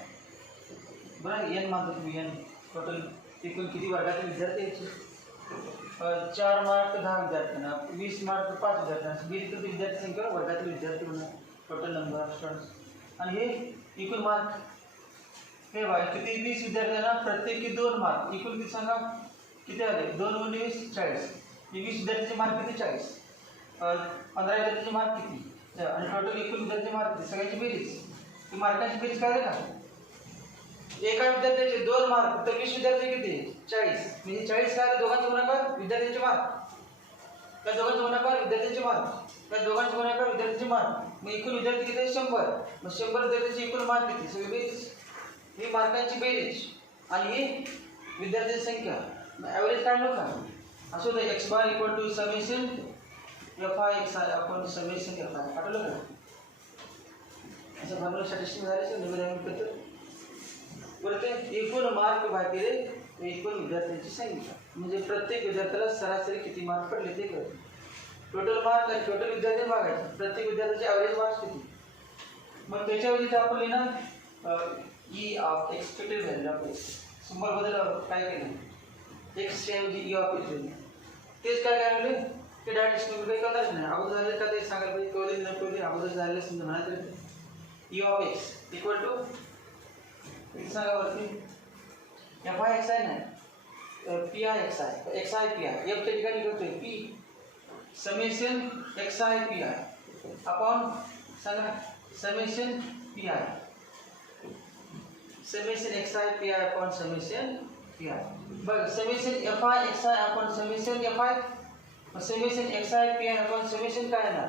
बरं n मानतो तुम्ही n टोटल एकूण किती वर्गातील विद्यार्थी यायचे 4 मार्क 10 विद्यार्थ्यांना 20 मार्क 5 विद्यार्थ्यांना बेरीज तर विद्यार्थी संख्या वर्गातील विद्यार्थी म्हणून टोटल नंबर ऑफ स्टुडंट्स. आणि हे एकूण मार्क हे बघा किती 20 विद्यार्थ्यांना प्रत्येकी 2 मार्क एकूण किती सांगा किती आले 2 × 20 40. 20 विद्यार्थ्यांचे मार्क किती 40 15 विद्यार्थ्यांचे मार्क किती आणि टोटल एकूण विद्यार्थी मार्क किती सगळ्यांची बेरीज ही मार्कांची बेरीज काय का एका विद्यार्थ्याचे 2 मार्क तर 20 विद्यार्थी किती 40 म्हणजे 40 काय दोघांचे गुणाकार विद्यार्थ्यांचे मार्क त्या दोघांचे गुणाकार विद्यार्थ्यांचे मार्क त्या दोघांचे गुणाकार विद्यार्थ्यांचे मार्क मग एकूण विद्यार्थी किती 100 मग 100 विद्यार्थ्यांची एकूण मार्क किती सगळी बेरीज ही मार्कांची बेरीज आणि ही विद्यार्थ्यांची संख्या ॲव्हरेज काढलो का असो तर x bar equal to summation fi x i आपण समेशन fi आठवलं का असं फॉर्म्युला स्टॅटिस्टिक्स झाल्याचे नवीन करतो. परत एकूण मार्क भागिले एकूण विद्यार्थ्यांची संख्या म्हणजे प्रत्येक विद्यार्थ्याला सरासरी किती मार्क पडले ते कळतं. टोटल मार्क आणि टोटल विद्यार्थी भागायचे प्रत्येक विद्यार्थ्याचे ॲव्हरेज मार्क्स किती मग त्याच्यावर इथे आपण लिहिणार E of expected value of x symbol बदल काय केलं एक्सच्या ऐवजी ई ऑफ एक्स तेच काय काय म्हणले ते डायरेक्ट एक्सपेरिमेंट काही करणारच नाही. अगोदर झाले का ते सांगायला पाहिजे, कळले न कळले अगोदर झालेलं समजा म्हणा तर E of x equal to सांगा वरती एफ आय एक्स आहे ना, पी आय एक्स आहे, एक्स आय पी आय, एफच्या ठिकाणी करतोय p summation x I P i upon सांगा summation p i, summation x I P i upon summation p i. बघ summation f i x i upon summation f i, summation x I P i upon summation काय येणार,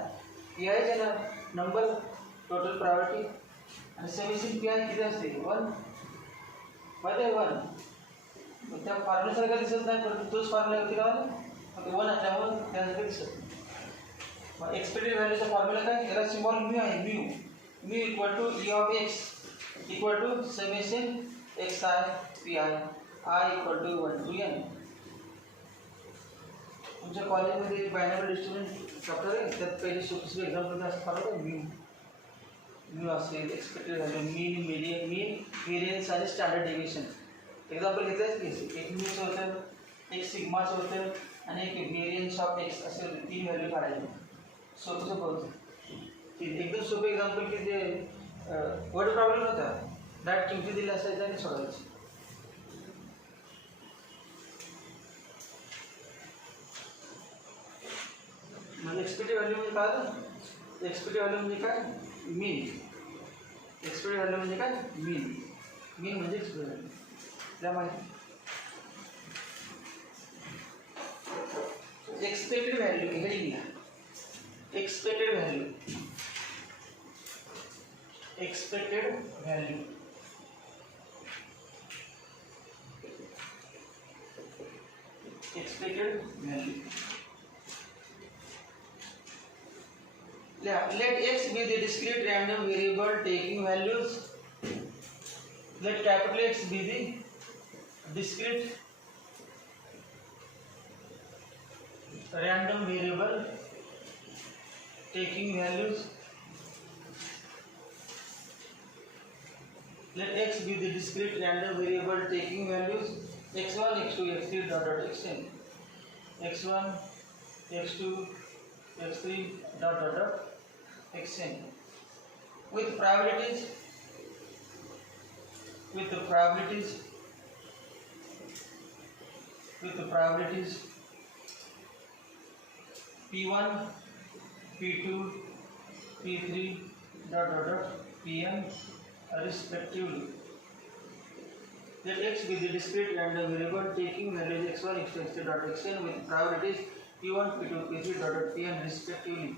p i येणार number total priority, आणि summation p I किती असते 1 मध्ये 1. त्या फॉर्म्युल्यासारखा दिसत नाही, परंतु तोच फॉर्म्युला होती का फक्त 1 असल्यामुळे त्यासारखं दिसत नाही. मग एक्सपेक्टेड व्हॅल्यूचा फॉर्म्युला काय, याला सिम्बॉल म्यू आहे, mu equal to e of x equal to summation x I P i i equal to 1 to n. तुमच्या कॉलेजमध्ये बायनरी डिस्ट्रीब्युशन चॅप्टर आहे, त्यात पहिले सोपी एक्झाम्पल असं फॉर्म्युला म्यू म्यू असेल, एक्सपेक्टेड व्हॅल्यू, मीन मीडियन, मीन व्हेरियन्स आणि स्टँडर्ड डेव्हिएशन. एक्झाम्पल घेतलंच की एक म्यूचं होतं, एक सिग्माचं होतं आणि एक व्हेरियन्स ऑफ एक्स असे 3 व्हॅल्यू काढायचे. सोपं होतं, एकदम सोपे एक्झाम्पल की जे वर्ड प्रॉब्लेम होता, डायरेक्ट किमती दिल्या असायच्या आणि सोडवायची. म्हणजे एक्सपेक्टेड व्हॅल्यू म्हणजे काय, एक्सपेक्टेड व्हॅल्यू म्हणजे काय मीन, एक्सपेक्टेड व्हॅल्यू म्हणजे काय मीन, मीन म्हणजे एक्सपेक्टेड व्हॅल्यू त्या माहिती. एक्सपेक्टेड व्हॅल्यू हे लिहा, expected value, expected value expected value. Let x be the discrete random variable taking values. Let capital X be the discrete random variable taking values. Let x be the discrete random variable taking values x1, x2, x3 dot dot xn, x1, x2, x3 dot dot dot xn with probabilities p1, p2, p3 dot dot dot pn respectively. Let x be the discrete random variable taking values x1, x2, x3 dot xn with probabilities p1, p2, p3 dot dot pn respectively.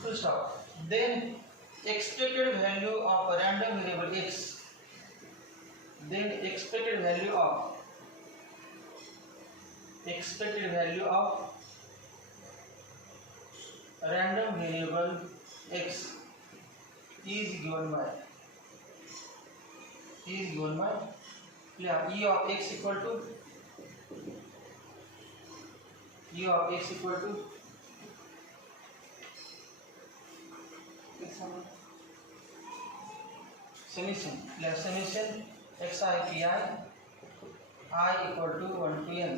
Full stop. Then expected value of a random variable x. Then expected value of a random variable x is given by e of x equal to summation x I p I equal to 1 to n.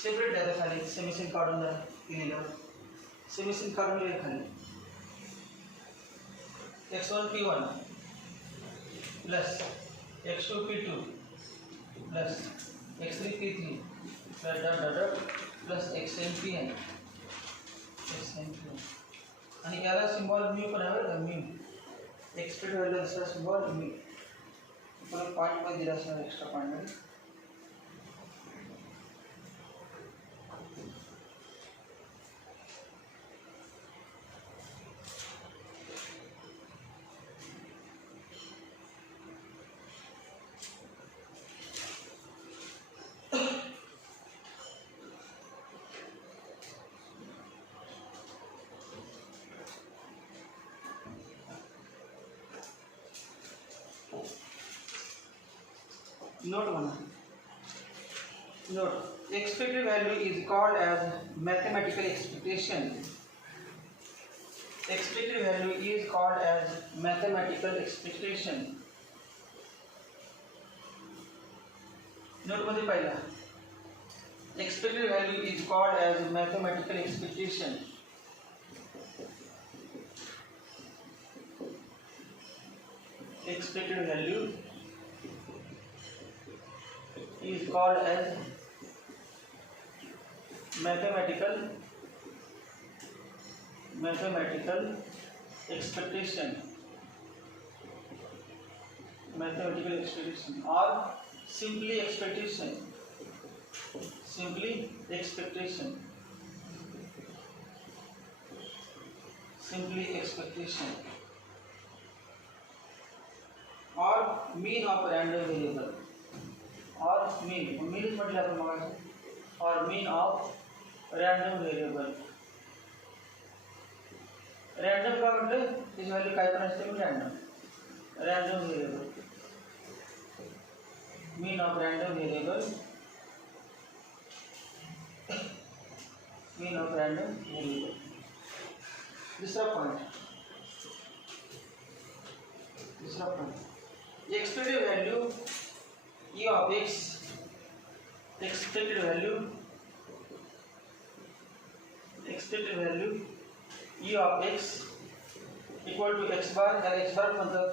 Separate द्या खाली, summation काढून द्या दिलेलं, summation काढून लिहा खाली x1 p1 plus x2 p2 plus x3 p3 plus xn pn आणि याला सिम्बॉल म्यू पण आहे बरं, म्यू एक्सपेक्टेड व्हॅल्यू असला सिम्बॉल म्यू परत पॉईंट मध्ये दिला असणार, एक्स्ट्रा पॉईंट मध्ये. Note 1. Note, expected value is called as mathematical expectation. Expected value is called as mathematical expectation. Note मध्ये पहिला Expected value is called as mathematical expectation. Expected value is called as mathematical expectation. Mathematical expectation or simply expectation. Simply expectation. Simply expectation. Or mean of random variable. Or mean is म्हटलं आपण मगाशी. Or mean of random variable. Random का म्हटलं त्याची value काय पण असते random. Random variable. Mean of random variable. Mean of random variable. दूसरा point. Expected value e of x. Expected value e of x equal to x bar. याला x bar म्हणतात.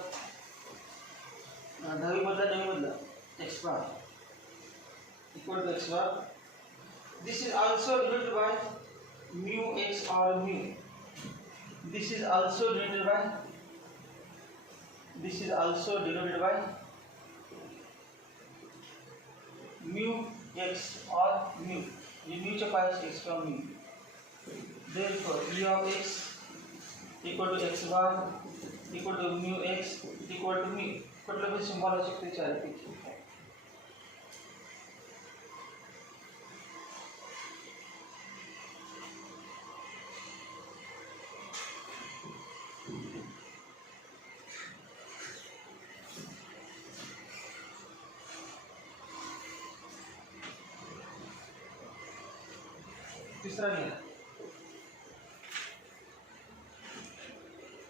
दहावी बदला नवी बदला x bar equal to x bar. This is also denoted by mu x or mu. This is also denoted by mu x or mu. ये mu च्या पायात x किंवा mu. Therefore, e of x equal to x bar equal to mu x equal to mu. कुठलं पण symbol असू शकते चारपैकी. तीसरा लिहा.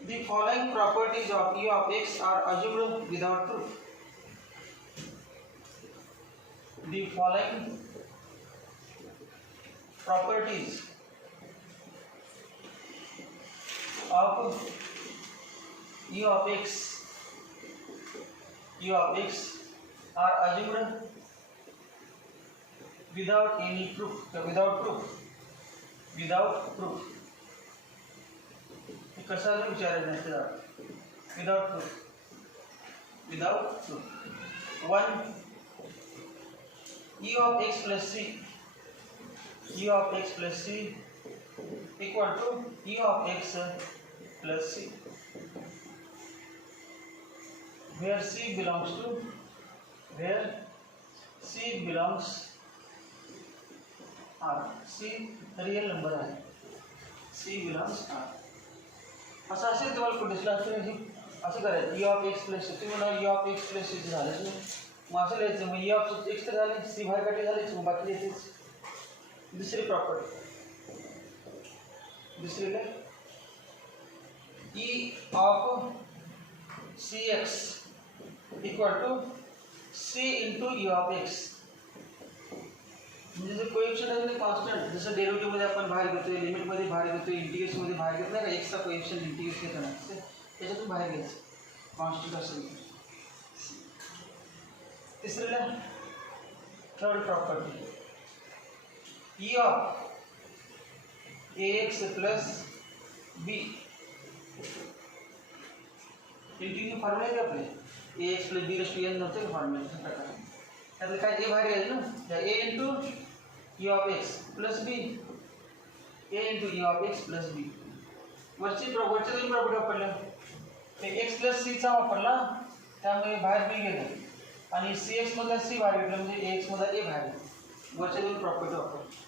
The following properties of e of x are assumed without proof. The following properties of e of x are assumed without any proof. Without proof. कशाला विचारायचं नसतं. Without proof. 1 e of x plus c equal to e of x plus c, where c belongs R. C real number आहे. C belongs R. असं असेल तुम्हाला कुठे दिसलं असं करायचं. e of x plus तुम्ही म्हणा e of x plus c झालं नाही मग असं लिहायचं. मग e of x तर झाले, c बाहेर काढली झालीच, मग बाकी लिहायचेच. दुसरी प्रॉपर्टी दुसरीला e of cx equal to c into e of x. म्हणजे जो कोएफिशिएंट आहे ते कॉन्स्टंट, जसं डेरिव्हेटिव्ह मध्ये आपण बाहेर घेतोय, लिमिट मध्ये बाहेर घेतोय, इंटिग्रेशन मध्ये बाहेर घेत नाही का, एक्स चा कोएफिशिएंट इंटिग्रेट करताना त्याच्यातून बाहेर घ्यायचं कॉन्स्टंट असेल. तिसरीला third property e of ax plus b. Integration formula आहे आपले ax plus b raised to n नव्हते का फॉर्म्युला प्रकार. त्यातलं काय a बाहेर घ्यायचं ना, a into e of x plus b, a into e of x plus b. वरची दोन प्रॉपर्टी वापरल्या. ते x plus c चा वापरला त्यामुळे बाहेर b गेलं आणि cx मधला c बाहेर घेतला म्हणजे ax मधला a बाहेर गेला. वरच्या दोन प्रॉपर्टी वापरल्या.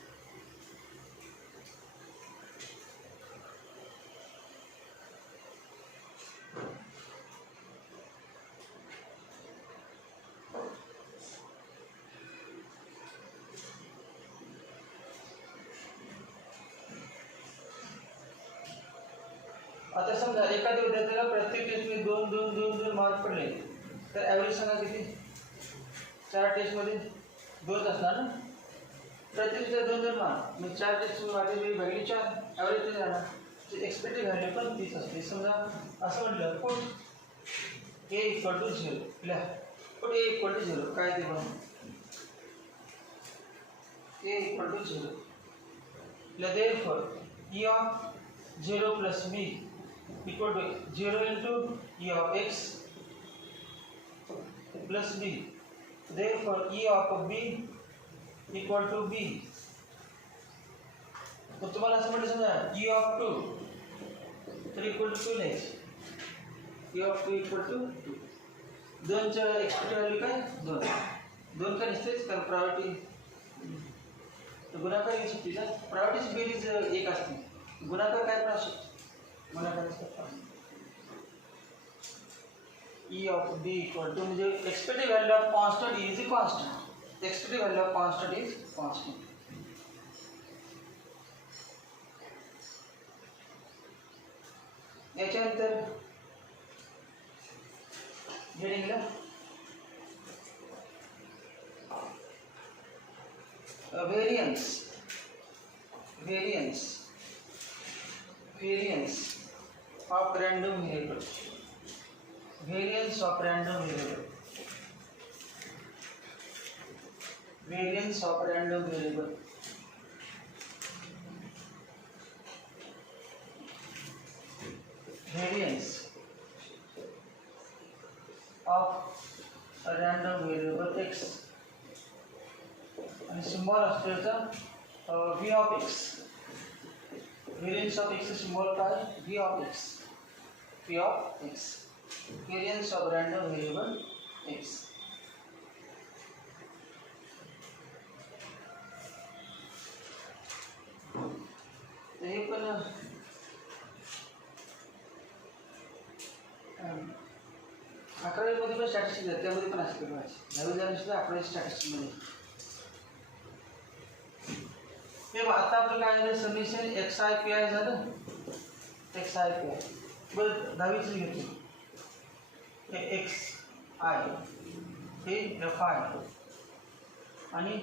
आता समजा एखाद्या विद्यार्थ्याला प्रत्येक टेस्टमध्ये 2 मार्क पडले तर ॲव्हरेज सांगा किती. 4 टेस्टमध्ये 2 असणार ना. प्रत्येक दोन दोन मार्क मग 4 टेस्ट वाटेल व्हॅल्यू 4 ॲव्हरेज किती राहणार एक्सपेक्टेड व्हॅल्यू पण 30 असते. समजा असं म्हटलं पुट ए इक्वल टू 0 लिहा पुट ए इक्वल टू 0 काय ते बघा ए इक्वल टू 0 लिहा therefore e of 0 plus b equal to 0 into e of x plus b therefore e of b equal to b. मग तुम्हाला असं म्हटलं समजा e ऑफ 2 तर इक्वल टू 2 लिहायचं e ऑफ 2 इक्वल टू 2. 2 च्या एक्सपेक्टेड व्हॅल्यू काय 2 का नसतेच कारण प्रायोरिटी तर गुणाकार येऊ शकते का प्रायोरिटीची बेरीज एक असते गुणाकार काय पण असू शकतो गुणाकार e of b equal to म्हणजे expected value of constant is constant expected value of constant is constant. याच्यानंतर हेडिंगला variance of random variable variance of random variable variance of random variable variance of a random variable x and symbol of the v of x variance of x symbol by v of x variance of random variable x. हे पण 11वी मध्ये पण statistics आहे त्यामध्ये पण असते बघायची 10वी झाली सुद्धा 11वी स्टॅटिस्टिक्स मध्ये हे आता आपलं काय झालं summation x I P I झालं एक्स आय पी आय बरं 10वीच घेतो हे एक्स आय हे एफ आय आणि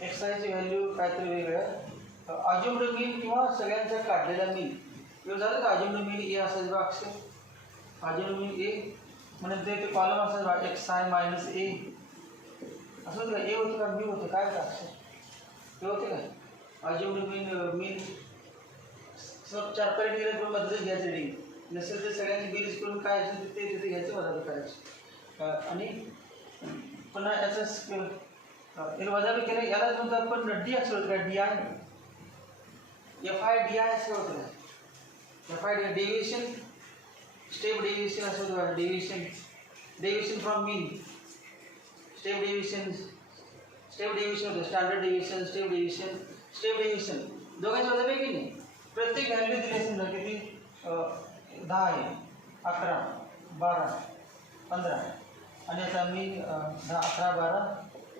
एक्स आयची व्हॅल्यू काहीतरी वेगळं अज्युम्ड मीन किंवा सगळ्यांचा काढलेला मीन एवढं झालं का अज्युम्ड मीन ए असायचं बा अक्षर अज्युम्ड मीन ए म्हणून ते कॉलम असायचं बा एक्स आय मायनस ए असं होतं का ए होतं का बी होतं काय का अक्षर हे होते का अज्युम्ड मीन सब 4 पॉईंट दिले पण मध्येच घ्यायचं डी नसेल तर सगळ्यांची बेरीज करून काय असेल ते तिथे घ्यायचं वजाबाकी करायचं आणि पुन्हा याचं वजाबाकी केलं यालाच म्हणतो आपण डी असं होतं का D I f i d I असं होतं का F i D deviation step deviation असं होतं का deviation from mean step deviation होतं स्टँडर्ड डेव्हिएशन स्टेप डेव्हिएशन दोघांची वजाबाकी नाही प्रत्येक व्हॅल्यू दिली असेल ना किती 10 आहे 11 12 15 आणि आता मी 10 11 12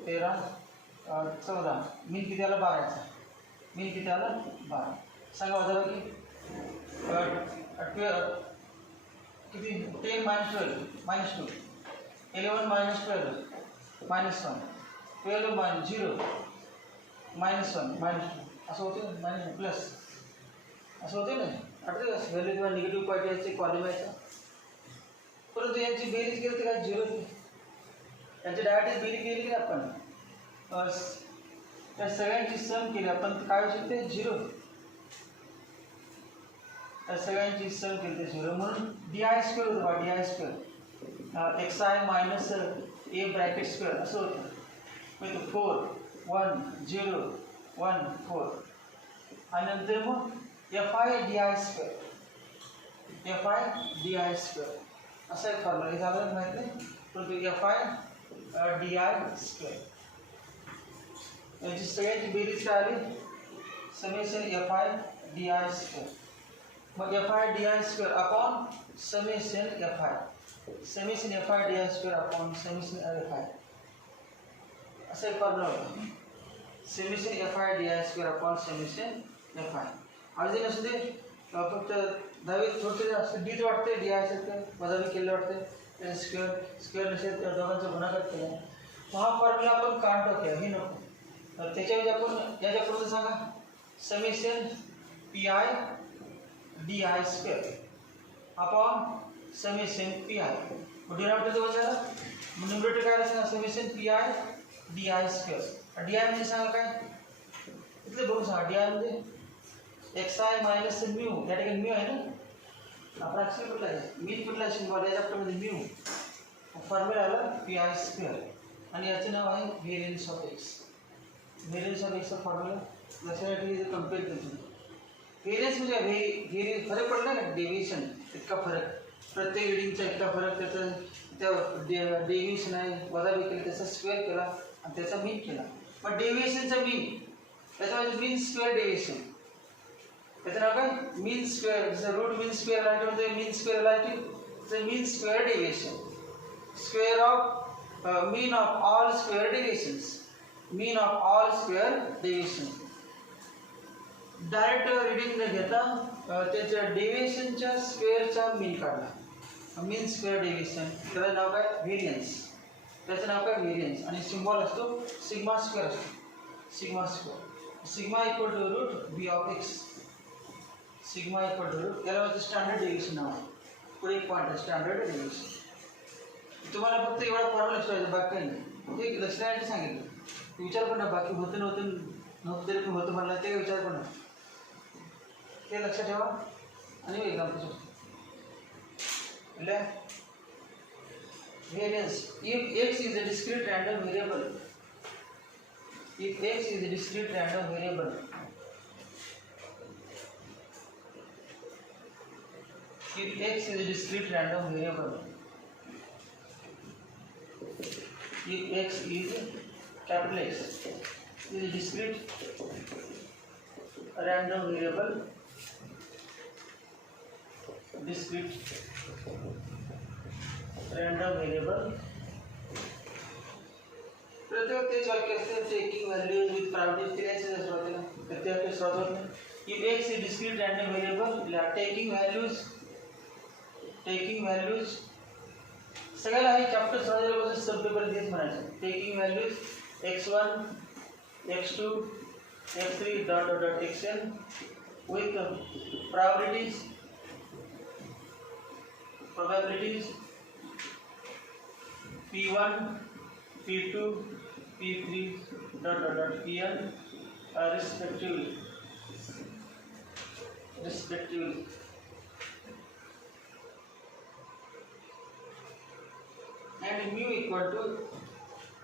13 14 मीन किती आला 12चा मीन किती आला 12 सांगा वजाबाकी किती 10 -12 -2 11 -12 -1 12 0 -1 -2 असं होते मायनस प्लस असं होते ना आठवते का व्हॅल्यू किंवा निगेटिव्ह पार्टी याचे कॉलम यायचा परंतु यांची बेरीज केली तर काय 0 त्यांची डायरेक्ट बेरीज केली की आपण त्या सगळ्यांची सम केली आपण काय होऊ शकते 0 त्या सगळ्यांची सम केली ते 0 म्हणून डी आय स्क्वेअर होतं बा D i square x i minus A bracket square असं होतं म्हणजे 4 1 0 1 4 आणि नंतर मग f i d i square असा एक फॉर्म्युला हे झालं माहीत नाही परंतु f i d i square याची सगळ्यांची बेरीज काय आली summation f i d i square मग f i d i square upon summation f i d i square upon summation f i असा एक फॉर्म्युला होता summation f i d i square upon summation f i आज नसू दे फक्त 10वीत थोडं जास्त डीच वाटते डी आय सारखं वजाबाकी केलं वाटते स्क्वेअर नसेल तर दोघांचा गुणाकार केला हा फॉर्म्युला आपण काढून टाकूया, हे नको. तर त्याच्याऐवजी आपण याच्याकडून सांगा summation p I d i square upon summation p I. Denominator जवळ झाला, मग न्यूमरेटर काय सांगा summation p I d i square. D I म्हणजे सांगा काय इथले बघून सांगा. डी आय म्हणजे एक्स आय मायनस म्यू, या ठिकाणी म्यू आहे ना, आपण ॲक्च्युअली कुठला आहे मीन कुठला सिम्बॉल या चॅप्टरमध्ये म्यू. फॉर्म्युला आला पी आय स्क्वेअर आणि याचं नाव आहे variance of x. Variance of एक्सचा फॉर्म्युला लक्षासाठी कम्पेअर करतो. व्हेरियन्स म्हणजे व्हेरी फरक पडला ना, डेव्हिएशन इतका फरक, प्रत्येक रिडिंगचा इतका फरक, त्याचा त्या डेव्हिएशन आहे वजाबाकी केली, त्याचा स्क्वेअर केला आणि त्याचा मीन केला. मग डेव्हिएशनचा मीन त्याच्यामध्ये मीन स्क्वेअर डेव्हिएशन, त्याचं नाव काय मीन स्क्वेअर. जसं root mean square light mean square light mean square deviation. Square of mean of all square deviations, mean of all square deviation. Direct reading न घेता त्याच्या डेव्हिएशनच्या स्क्वेअरचा मीन काढला, मीन स्क्वेअर डेव्हिएशन, त्याचं नाव काय व्हेरियन्स. त्याचं नाव काय व्हेरियन्स. आणि सिम्बॉल असतो सिग्मा स्क्वेअर असतो, sigma square. Sigma equal to root b of x, sigma equal to root, याला माझं स्टँडर्ड डेव्हिएशन नाव आहे. पुढे एक पॉईंट आहे स्टँडर्ड डेव्हिएशन. तुम्हाला फक्त एवढा फॉर्म्युला लक्षात ठेवायचा, बाकी काही नाही. ते लक्षासाठी सांगितलं, विचार पण ना बाकी होतं नव्हतं तरी पण होतं म्हणलं ते विचार पण ना, ते लक्षात ठेवा. आणि example variance. If x is a discrete random variable, if x is a discrete random variable, if x is a discrete random variable, if x is capital X is a discrete random variable, discrete random variable, प्रत्येक तेच वाक्य असते taking values with priority केल्याचे सुरुवातीला प्रत्येक वाक्य सुरुवात. If x is discrete random variable, taking values सगळ्याला आहे चॅप्टर सुरुवातीला सब पेपर तेच म्हणायचं. Taking values x1 x2 x3 dot dot dot xn with probabilities p1 p2 p3 dot dot dot pn respectively. And mu equal to,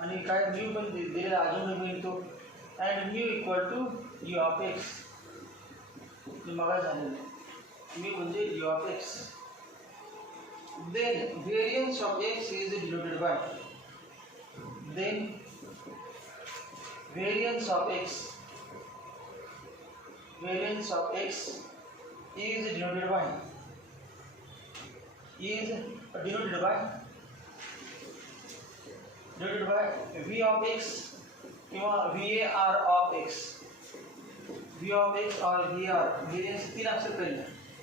आणि काय mu पण दिलेला अजून मिळतो, and mu equal to u of x. मग झालेलं mu म्हणजे u of x. Then variance of x is denoted by, then variance of x is denoted by v of x or var of x. v of x or var, variance तीन अक्षर पहले,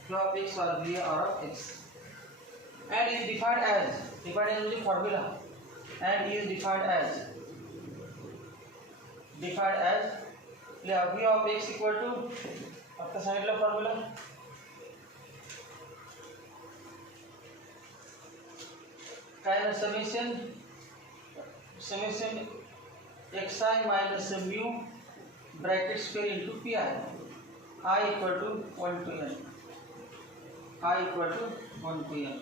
v of x or var of x, and is defined as म्हणजे formula, and is defined as v of x equal to, आता सांगितलं formula काय ना, summation xi minus mu bracket square into pi, I equal to 1 to n,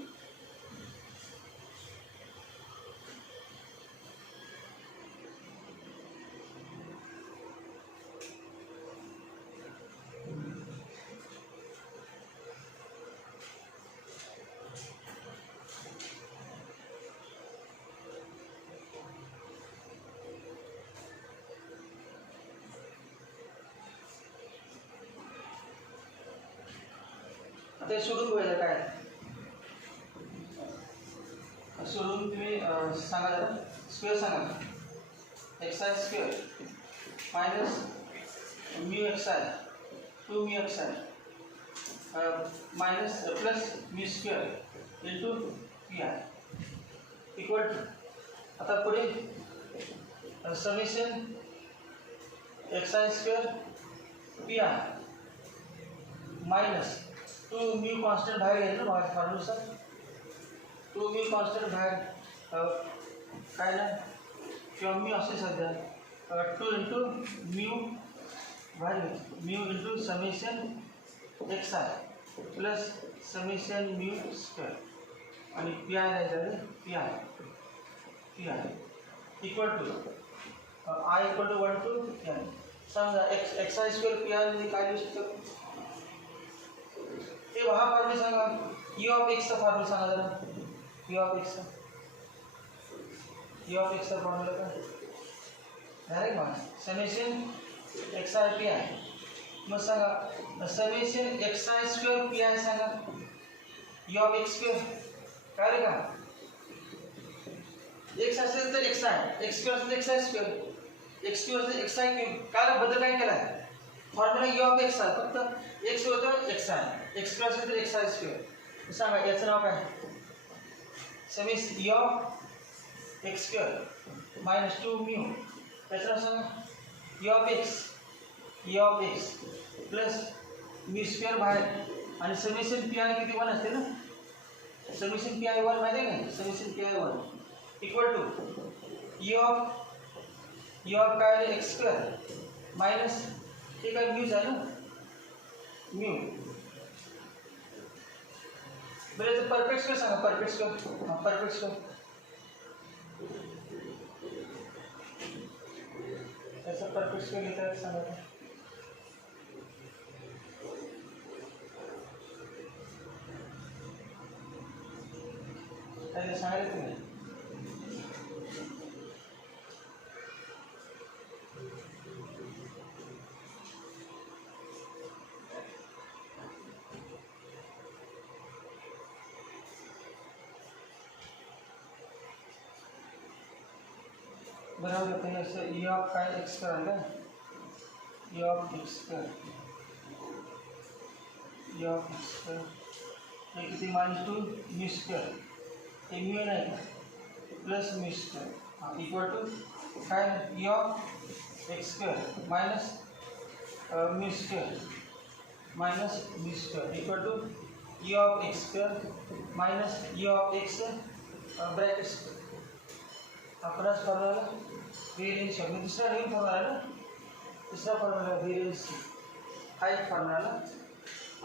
ते सोडून बघायचं काय सोडून तुम्ही सांगा जरा. स्क्वेअर सांगा, x i square minus mu x i 2 mu x i minus plus mu square into p i equal to, आता पुढे summation x i square p i minus 2 mu constant बाहेर घ्यायचं ना फॉर्म्युलानुसार 2 म्यू कॉन्स्टंट बाहेर काय ना किंवा म्यू असे सध्या 2 इंटू म्यू बाहेर घ्यायचं mu into summation x i plus summation mu square आणि पी आय राहायचं p i equal to i equal to 1 to p i समजा x i square p i म्हणजे काय लिहू शकतो ते हा फॉर्म्युला सांगा यू ऑफ एक्सचा फॉर्म्युला सांगा जरा यू ऑफ एक्सचा फॉर्म्युला काय डायरेक्ट मग summation x I P I मग सांगा summation x i square p i सांगा यू ऑफ एक्स स्क्वेअर काय रे का एक्स असेल तर एक्स आय एक्स स्क्वेअर असेल x i square x Q असेल एक्स आय क्यू काय बदल काय केला आहे फॉर्म्युला यू ऑफ एक्स आहे फक्त एक्स होतं एक्स आय एक्स स्क्वेअर असेल तर एक्स आय स्क्वेअर सांगा याचं नाव काय summation u of x square minus 2 mu त्याचं नाव सांगा u of x plus mu square बाहेर आणि समेशन पी आय किती 1 असते ना समेशन पी आय 1 माहिती आहे का summation p i 1 equal to u of काय एक्स स्क्वेअर मायनस हे काय म्यूज आहे ना म्यू बरं तर परफेक्ट स्क्वेअर सांगा परफेक्ट स्क्वेअर त्याचा परफेक्ट स्क्वेअर घेता सांगा त्याला सांगायला तुम्ही बराबर कहीं ऐसे ई ऑफ का एक्स कर आएगा ई ऑफ एक्स ये किसी -2 म्यू स्क्वायर ये म्यू नहीं प्लस म्यू स्क्वायर हाँ इक्वल टू काय E of x square minus mu square equal to e of x square minus e of x bracket आपणास फॉर्म्युला व्हेरियन्स शब्द दुसरा नवीन formula आहे ना दुसरा फॉर्म्युला व्हेरियन्स हा एक फॉर्म्युला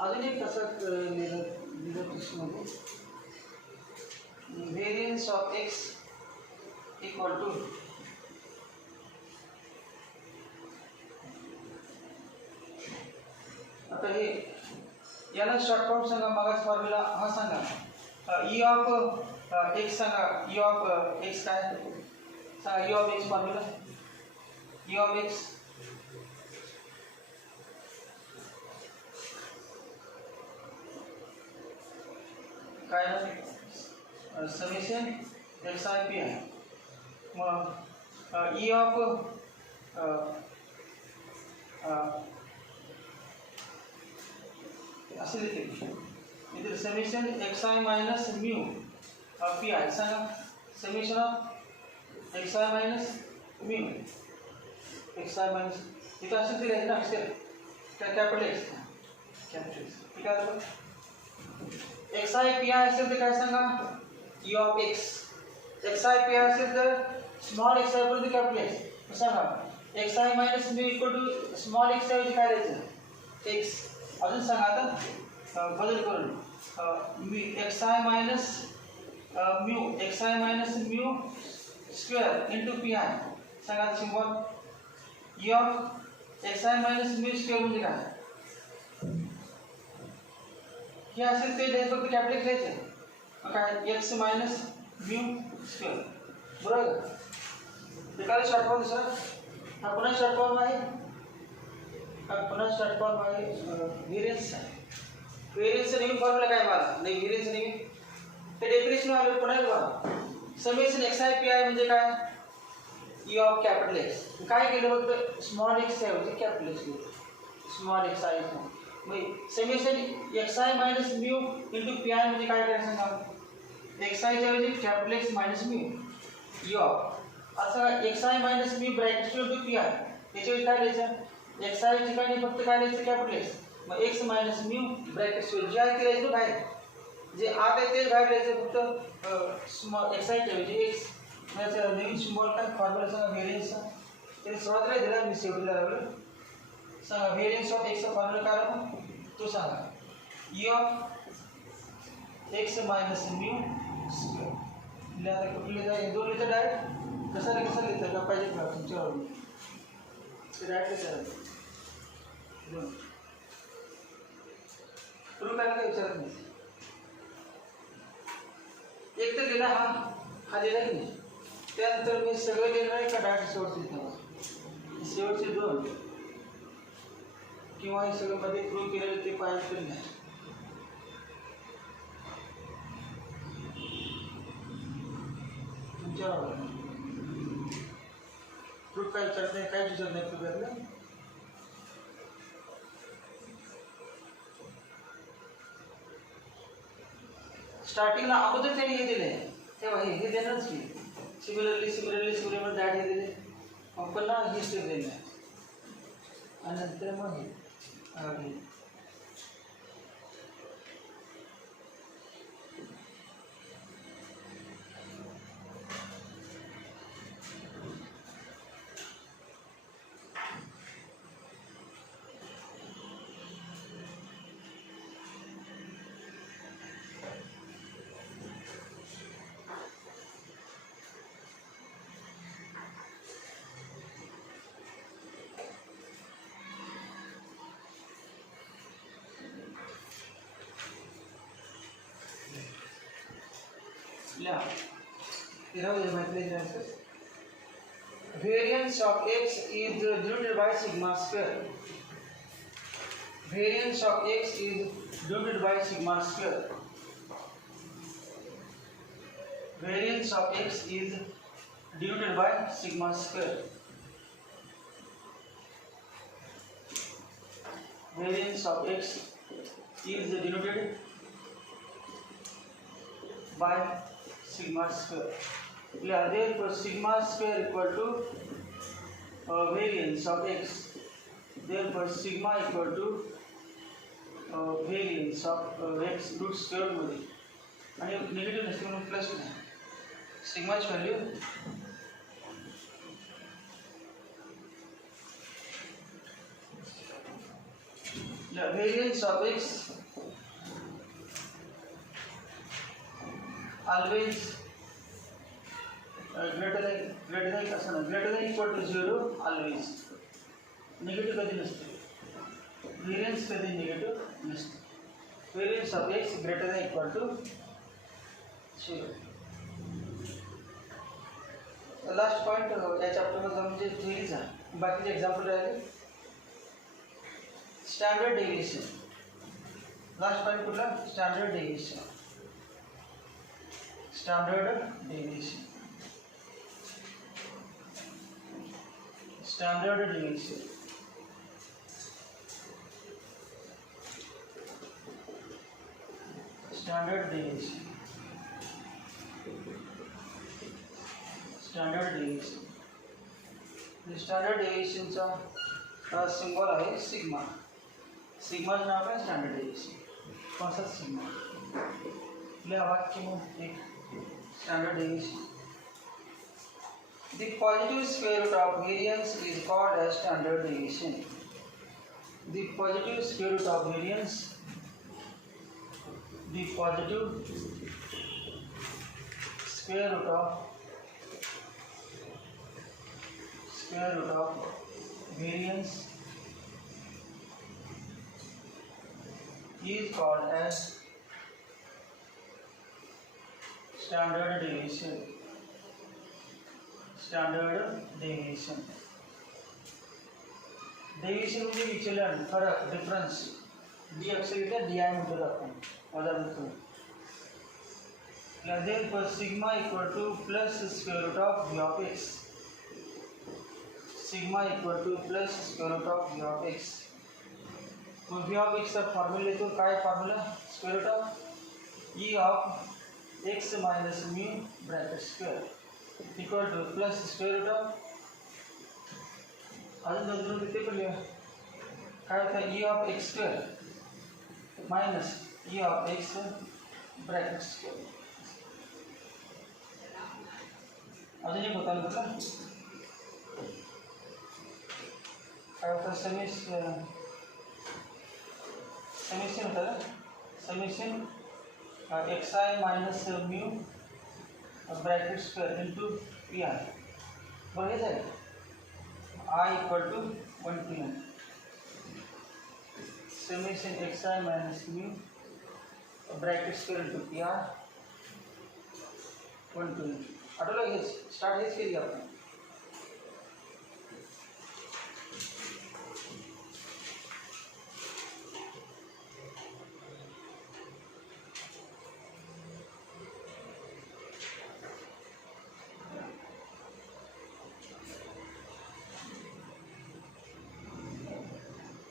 अजून एक कसं लिहिलं कृष्णमध्ये variance of x equal to आता हे याला शॉर्ट फॉर्म सांगा मगाच फॉर्म्युला हा सांगा ई ऑफ एक्स सांगा ई ऑफ एक्स काय सांगा E of x formula E of x काय समेशन एक्स आय पी आहे मग ई ऑफ असे लिहिते इथे summation x i minus mu p i सांगा summation of x i minus mu x i minus इथं असे दिले आहे ना अक्षर कॅपिटल एक्स ठीक आहे एक्स आय पी आय असेल तर काय सांगा E of x I P i असेल तर स्मॉल एक्स आय बरोबर कॅपिटल एक्स सांगा x i minus mu equal to small x ऐवजी काय द्यायचं एक्स अजून सांगा आता बदल करून x i minus mu square into p i सांगा symbol E of x i minus mu square म्हणजे काय हे असेल ते द्यायचं फक्त कॅपिटल घ्यायचं काय एक्स मायनस म्यू स्क्वेअर बरोबर ते काय शॉर्ट फॉर्म दुसरा हा पुन्हा शॉर्ट फॉर्म आहे व्हेरियन्स नवीन फॉर्म्युला काय मला नाही व्हेरियन्स नवीन ते डेफिनेशन आलं पुन्हा बघा summation x I P i म्हणजे काय ई ऑफ कॅपिटल एक्स काय केलं फक्त स्मॉल एक्स ऐवजी कॅपिटल एक्स घेऊ स्मॉल एक्स आय मग summation x i minus mu into p i म्हणजे काय करायचं सांगा एक्स आयच्या ऐवजी capital x minus mu E of असं एक्स आय मायनस मी ब्रॅकेट टू पी आय याच्यावर काय लिहायचं एक्स आय ठिकाणी फक्त काय लिहायचं कॅपिटल एक्स मग एक्स मायनस म्यू ब्रॅकेट जे आहे ते लिहायचं बाहेर जे आत आहे तेच बाहेर लिहायचं फक्त स्मॉल एक्स आय ऐवजी एक्स याचं नवीन सिम्बॉल काय फॉर्म्युला सांगा व्हेरियन्सचा ते सुरुवातीला दिला मी शेवटीला लावलं सांगा व्हेरियन्स ऑफ एक्सचा फॉर्म्युला काय आला तो सांगा E of x minus mu square लिहा कुठे लिहिता दोन लिहिता डायरेक्ट कसा लिहिता का पाहिजे का तुमच्यावर डायरेक्ट कसा दोन तुला काय विचारत नाही एक तर लिहिला हा लिहिला की नाही त्यानंतर मी सगळं लिहिलं आहे का डायरेक्ट शेवटचे दोन किंवा हे सगळं मध्ये प्रूव्ह केलेलं ते पाहिजे तरी नाही तुमच्यावर प्रूफ काय विचारत नाही काय विचारत नाही प्रूफ स्टार्टिंगला अगोदर त्यांनी हे दिले तेव्हा हे देणारच की सिमिलरली डायट हे दिले मग पुन्हा ही स्टेप दिले आणि नंतर मग हे variance of x is denoted by sigma square. Variance of x is denoted by sigma square. Variance of x is denoted by sigma square. Variance of x is denoted by sigma square. Therefore, sigma square equal to variance of x. Therefore, sigma equal to variance of x root square मध्ये आणि negative नसते म्हणून plus नाही सिग्माची value variance of x always greater than equal to 0 always negative कधी नसते variance कधी negative नसते variance of x greater than equal to 0 last point या चॅप्टर मध्ये म्हणजे थेअरीचा बाकीचे एक्झाम्पल राहिले स्टँडर्ड डेव्हिएशन लास्ट पॉइंट कुठला standard deviation standard deviation standard deviation standard deviation standard deviation standard deviation चा सिंबल आहे सिग्मा सिग्माचं नाव आहे स्टँडर्ड डेव्हिएशन कौन सा सिग्मा लिहा वाक्य में एक standard deviation. The positive square root of variance is called as standard deviation. The positive square root of variance, the positive square root of variance is called as standard deviation. Standard deviation. Deviation म्हणजे विचलन फरक difference D अक्षर इथे D I म्हणतो आपण वजा होतो therefore sigma equal to plus square root of v of x sigma equal to plus square root of v of x तो v of x का फॉर्मूला लेतो काय formula square root of e of x minus mu bracket square equal to plus square root of अजून बाजूला किती पडले काय होतं e of x square minus e of x bracket square अजून एक होता ना बघा काय होतं समेशन होतं का summation x i minus mu bracket square into p I बरं हेच आहे I equal to 1 to n summation xi minus mu bracket square into pr 1 to n आठवलं हेच स्टार्ट हेच केली आपण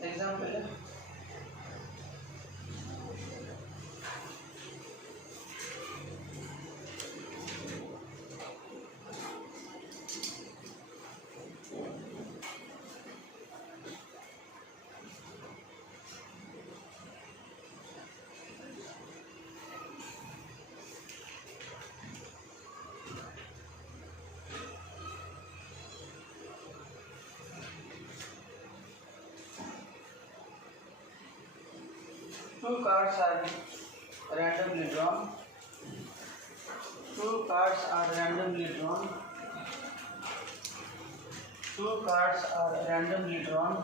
एग्जाम्पल है 2 cards are randomly drawn. 2 cards are randomly drawn. 2 cards are randomly drawn.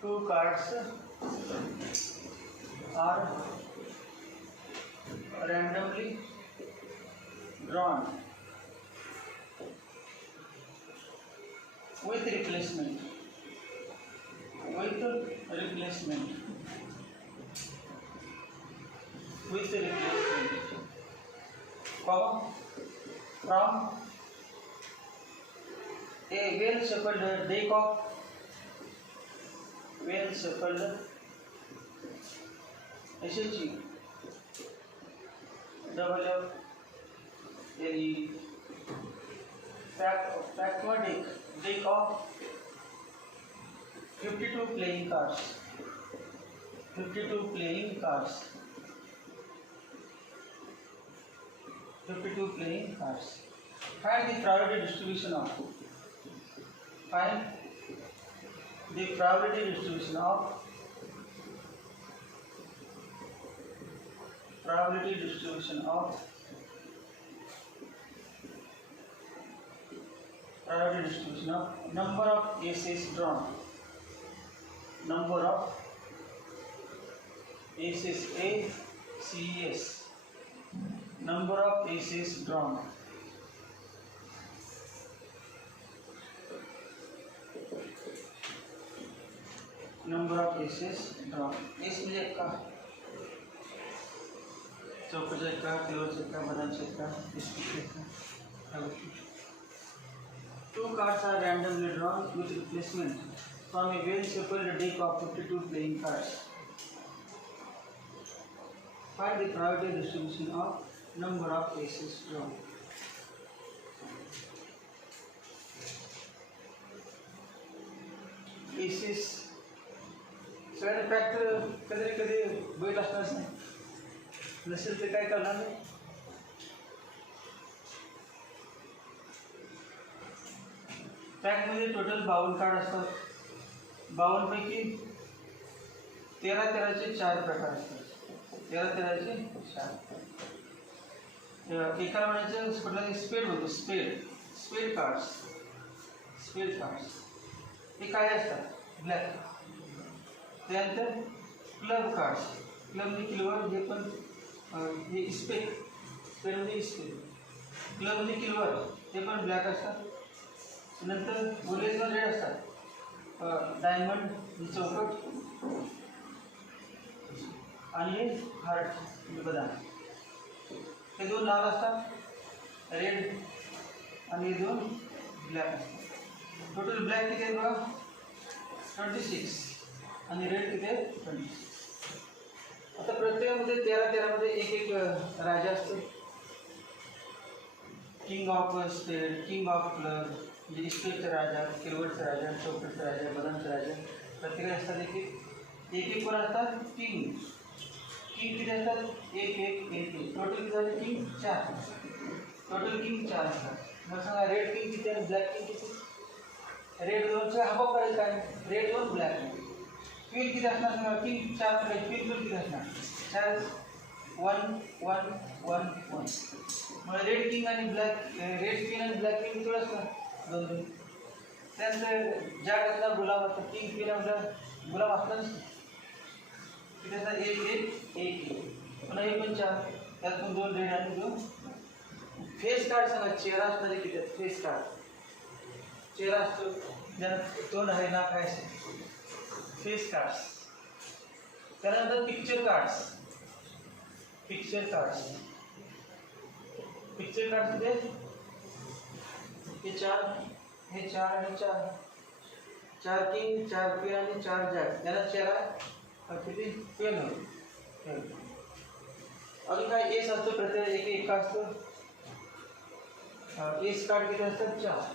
Two cards are randomly drawn with replacement. Comma from a well-shuffled deck of SHG WFLE pragmatic deck of 52 playing cards. 52 playing cards. Find the probability distribution of. Find the probability distribution of. Number of aces drawn. Number of aces, ACES. Number of aces drawn. Number of aces drawn. Ace म्हणजे का चौकोचा का close का बदामचा का biscuit का. 2 cards are randomly drawn with replacement from a well-shuffled deck of 52 playing cards. Find the probability distribution of number of aces drawn. Aces सगळ्यांना factor कधी कधी बैल असणारच नाही नसेल ते काय करणार नाही. पॅकमध्ये टोटल 52 कार्ड असतात. 52 पैकी 13चे 4 प्रकार असतात. 13चे 4 एकाला म्हणायचं कुठला स्पेड होतो. स्पेड कार्ड्स हे काय असतात ब्लॅक. त्यानंतर क्लब कार्ड्स क्लबने किलवर जे पण हे स्पेडमध्ये क्लबमध्ये किलवर ते पण ब्लॅक असतात. नंतर ओरिजिनल रेड असतात. डायमंड चौकट आणि हार्ट बदाम हे 2 लाल असतात रेड आणि 2 ब्लॅक असतात. टोटल ब्लॅक किती आहे बघा 26 आणि रेड किती आहे 26. आता प्रत्येकामध्ये 13 मध्ये एक एक राजा असतो. King of state, king of club, म्हणजे इस्टेटचा राजा, सिल्वरचा राजा, चॉकलेटचा राजा, बदामचा राजा, प्रत्येकाला असतात एक कोण असतात किंग. किंग किती असतात एक. टोटल किती झाले किंग 4. टोटल किंग 4 असतात. मग सांगा रेड किंग किती आणि ब्लॅक किंग किती. रेड 2चा हाफ करायचं काय, रेड 2 ब्लॅक 2. क्वीन किती असणार सांगा, किंग 4 क्वीन पण किती असणार 4 1 1 1 1. मग रेड किंग आणि रेड क्वीन आणि ब्लॅक किंग किती असणार 2 2. त्यानंतर जॅक असणार गुलाम असतात, किंग क्वीन आपला गुलाम असणार किती असणार 1 पुन्हा हे पण 4. त्यात पण 2 रेड आणि 2. फेस कार्ड सांगा चेहरा असणारे किती आहेत. फेस कार्ड चेहरा असतो ज्याला तोंड आहे नाक आहे, फेस कार्ड्स. त्यानंतर पिक्चर कार्ड्स किती हे 4 आणि 4. 4 किंग 4 क्वीन आणि 4 जॅक. याला चेहरा किती पेन होईल. अजून काय एस असतो प्रत्येक एक असतो. एस कार्ड किती असतात 4.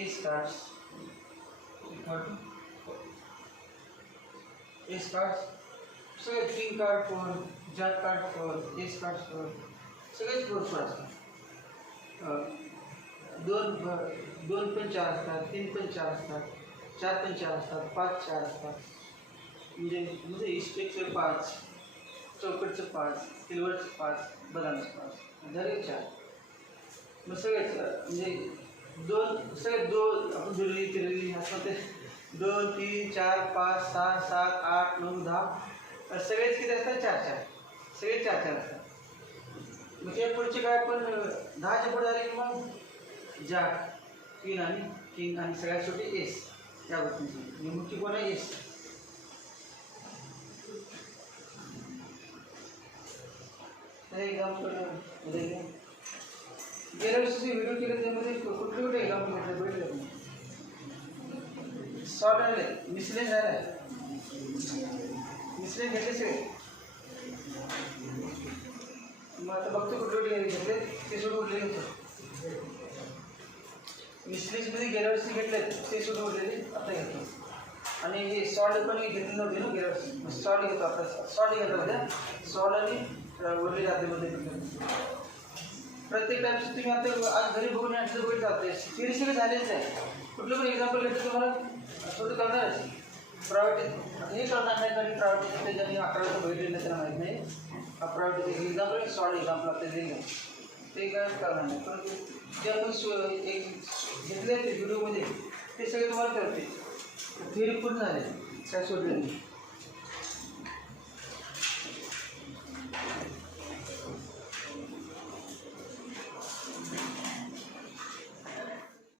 एस कार्ड्स सगळे king card 4, jack card 4, S card 4, सगळेच 4 असतात. 2 पण 4 असतात, 3 पण 4 असतात, 4 पण 4 असतात, 5 4 असतात. म्हणजे इस्टेटचं 5, चौकटचं 5, सिल्वरचं 5, बदामचं 5, दर 4. मग सगळेच म्हणजे सगळे 2 आपण जुळली तिरली असं ते 2 3 4 5 6 7 8 9 10 सगळेच किती असतात 4 4. सगळे 4 4 असतात. मग ते पुढचे काय पण 10च्या पुढे झाले की मग जॅक क्वीन आणि किंग आणि सगळ्यात शेवटी एस. या गोष्टींची मुख्य कोण आहे एस. एक्झाम्पल गेल्या वर्षी व्हिडिओ केले त्यामध्ये कुठले एक्झाम्पल घेतले बघितलं. शॉर्ट आले मिसलेन झालं मिसलेन घेतले सगळे. मग आता बघतो कुठले घेतले ते सोडून उरलेले होतं. मिसलेन्समध्ये गेल्या वर्षी घेतले ते सोडून उरलेले आता घेतो. आणि हे सॉल्ट पण घेतले नव्हते ना गेल्या वर्षी. सॉल्ट घेतो आता सॉल्ट घेतलं होत्या सॉल्ट आणि उरलेल्या आधीमध्ये घेतलं. प्रत्येक टाईपचं तुम्ही आता आज घरी बघून ॲन्सर बघित जाते. सिरीज सगळे झालेच आहे. कुठलं पण एक्झाम्पल घेतलं तुम्हाला स्वतः कळणारच. प्रायव्हेट हे कळणार नाही कारण प्रायव्हेट ज्यांनी 11वीचं बघितलेलं नाही त्यांना माहीत नाही. हा प्रायव्हेट एक्झाम्पल सॉल्ट एक्झाम्पल आपल्याला दिलं ते काय कळणार नाही. पण जे आपण एक घेतले ते व्हिडिओमध्ये ते सगळे तुम्हाला कळते. थिअरी पूर्ण झाले काय सोडले नाही.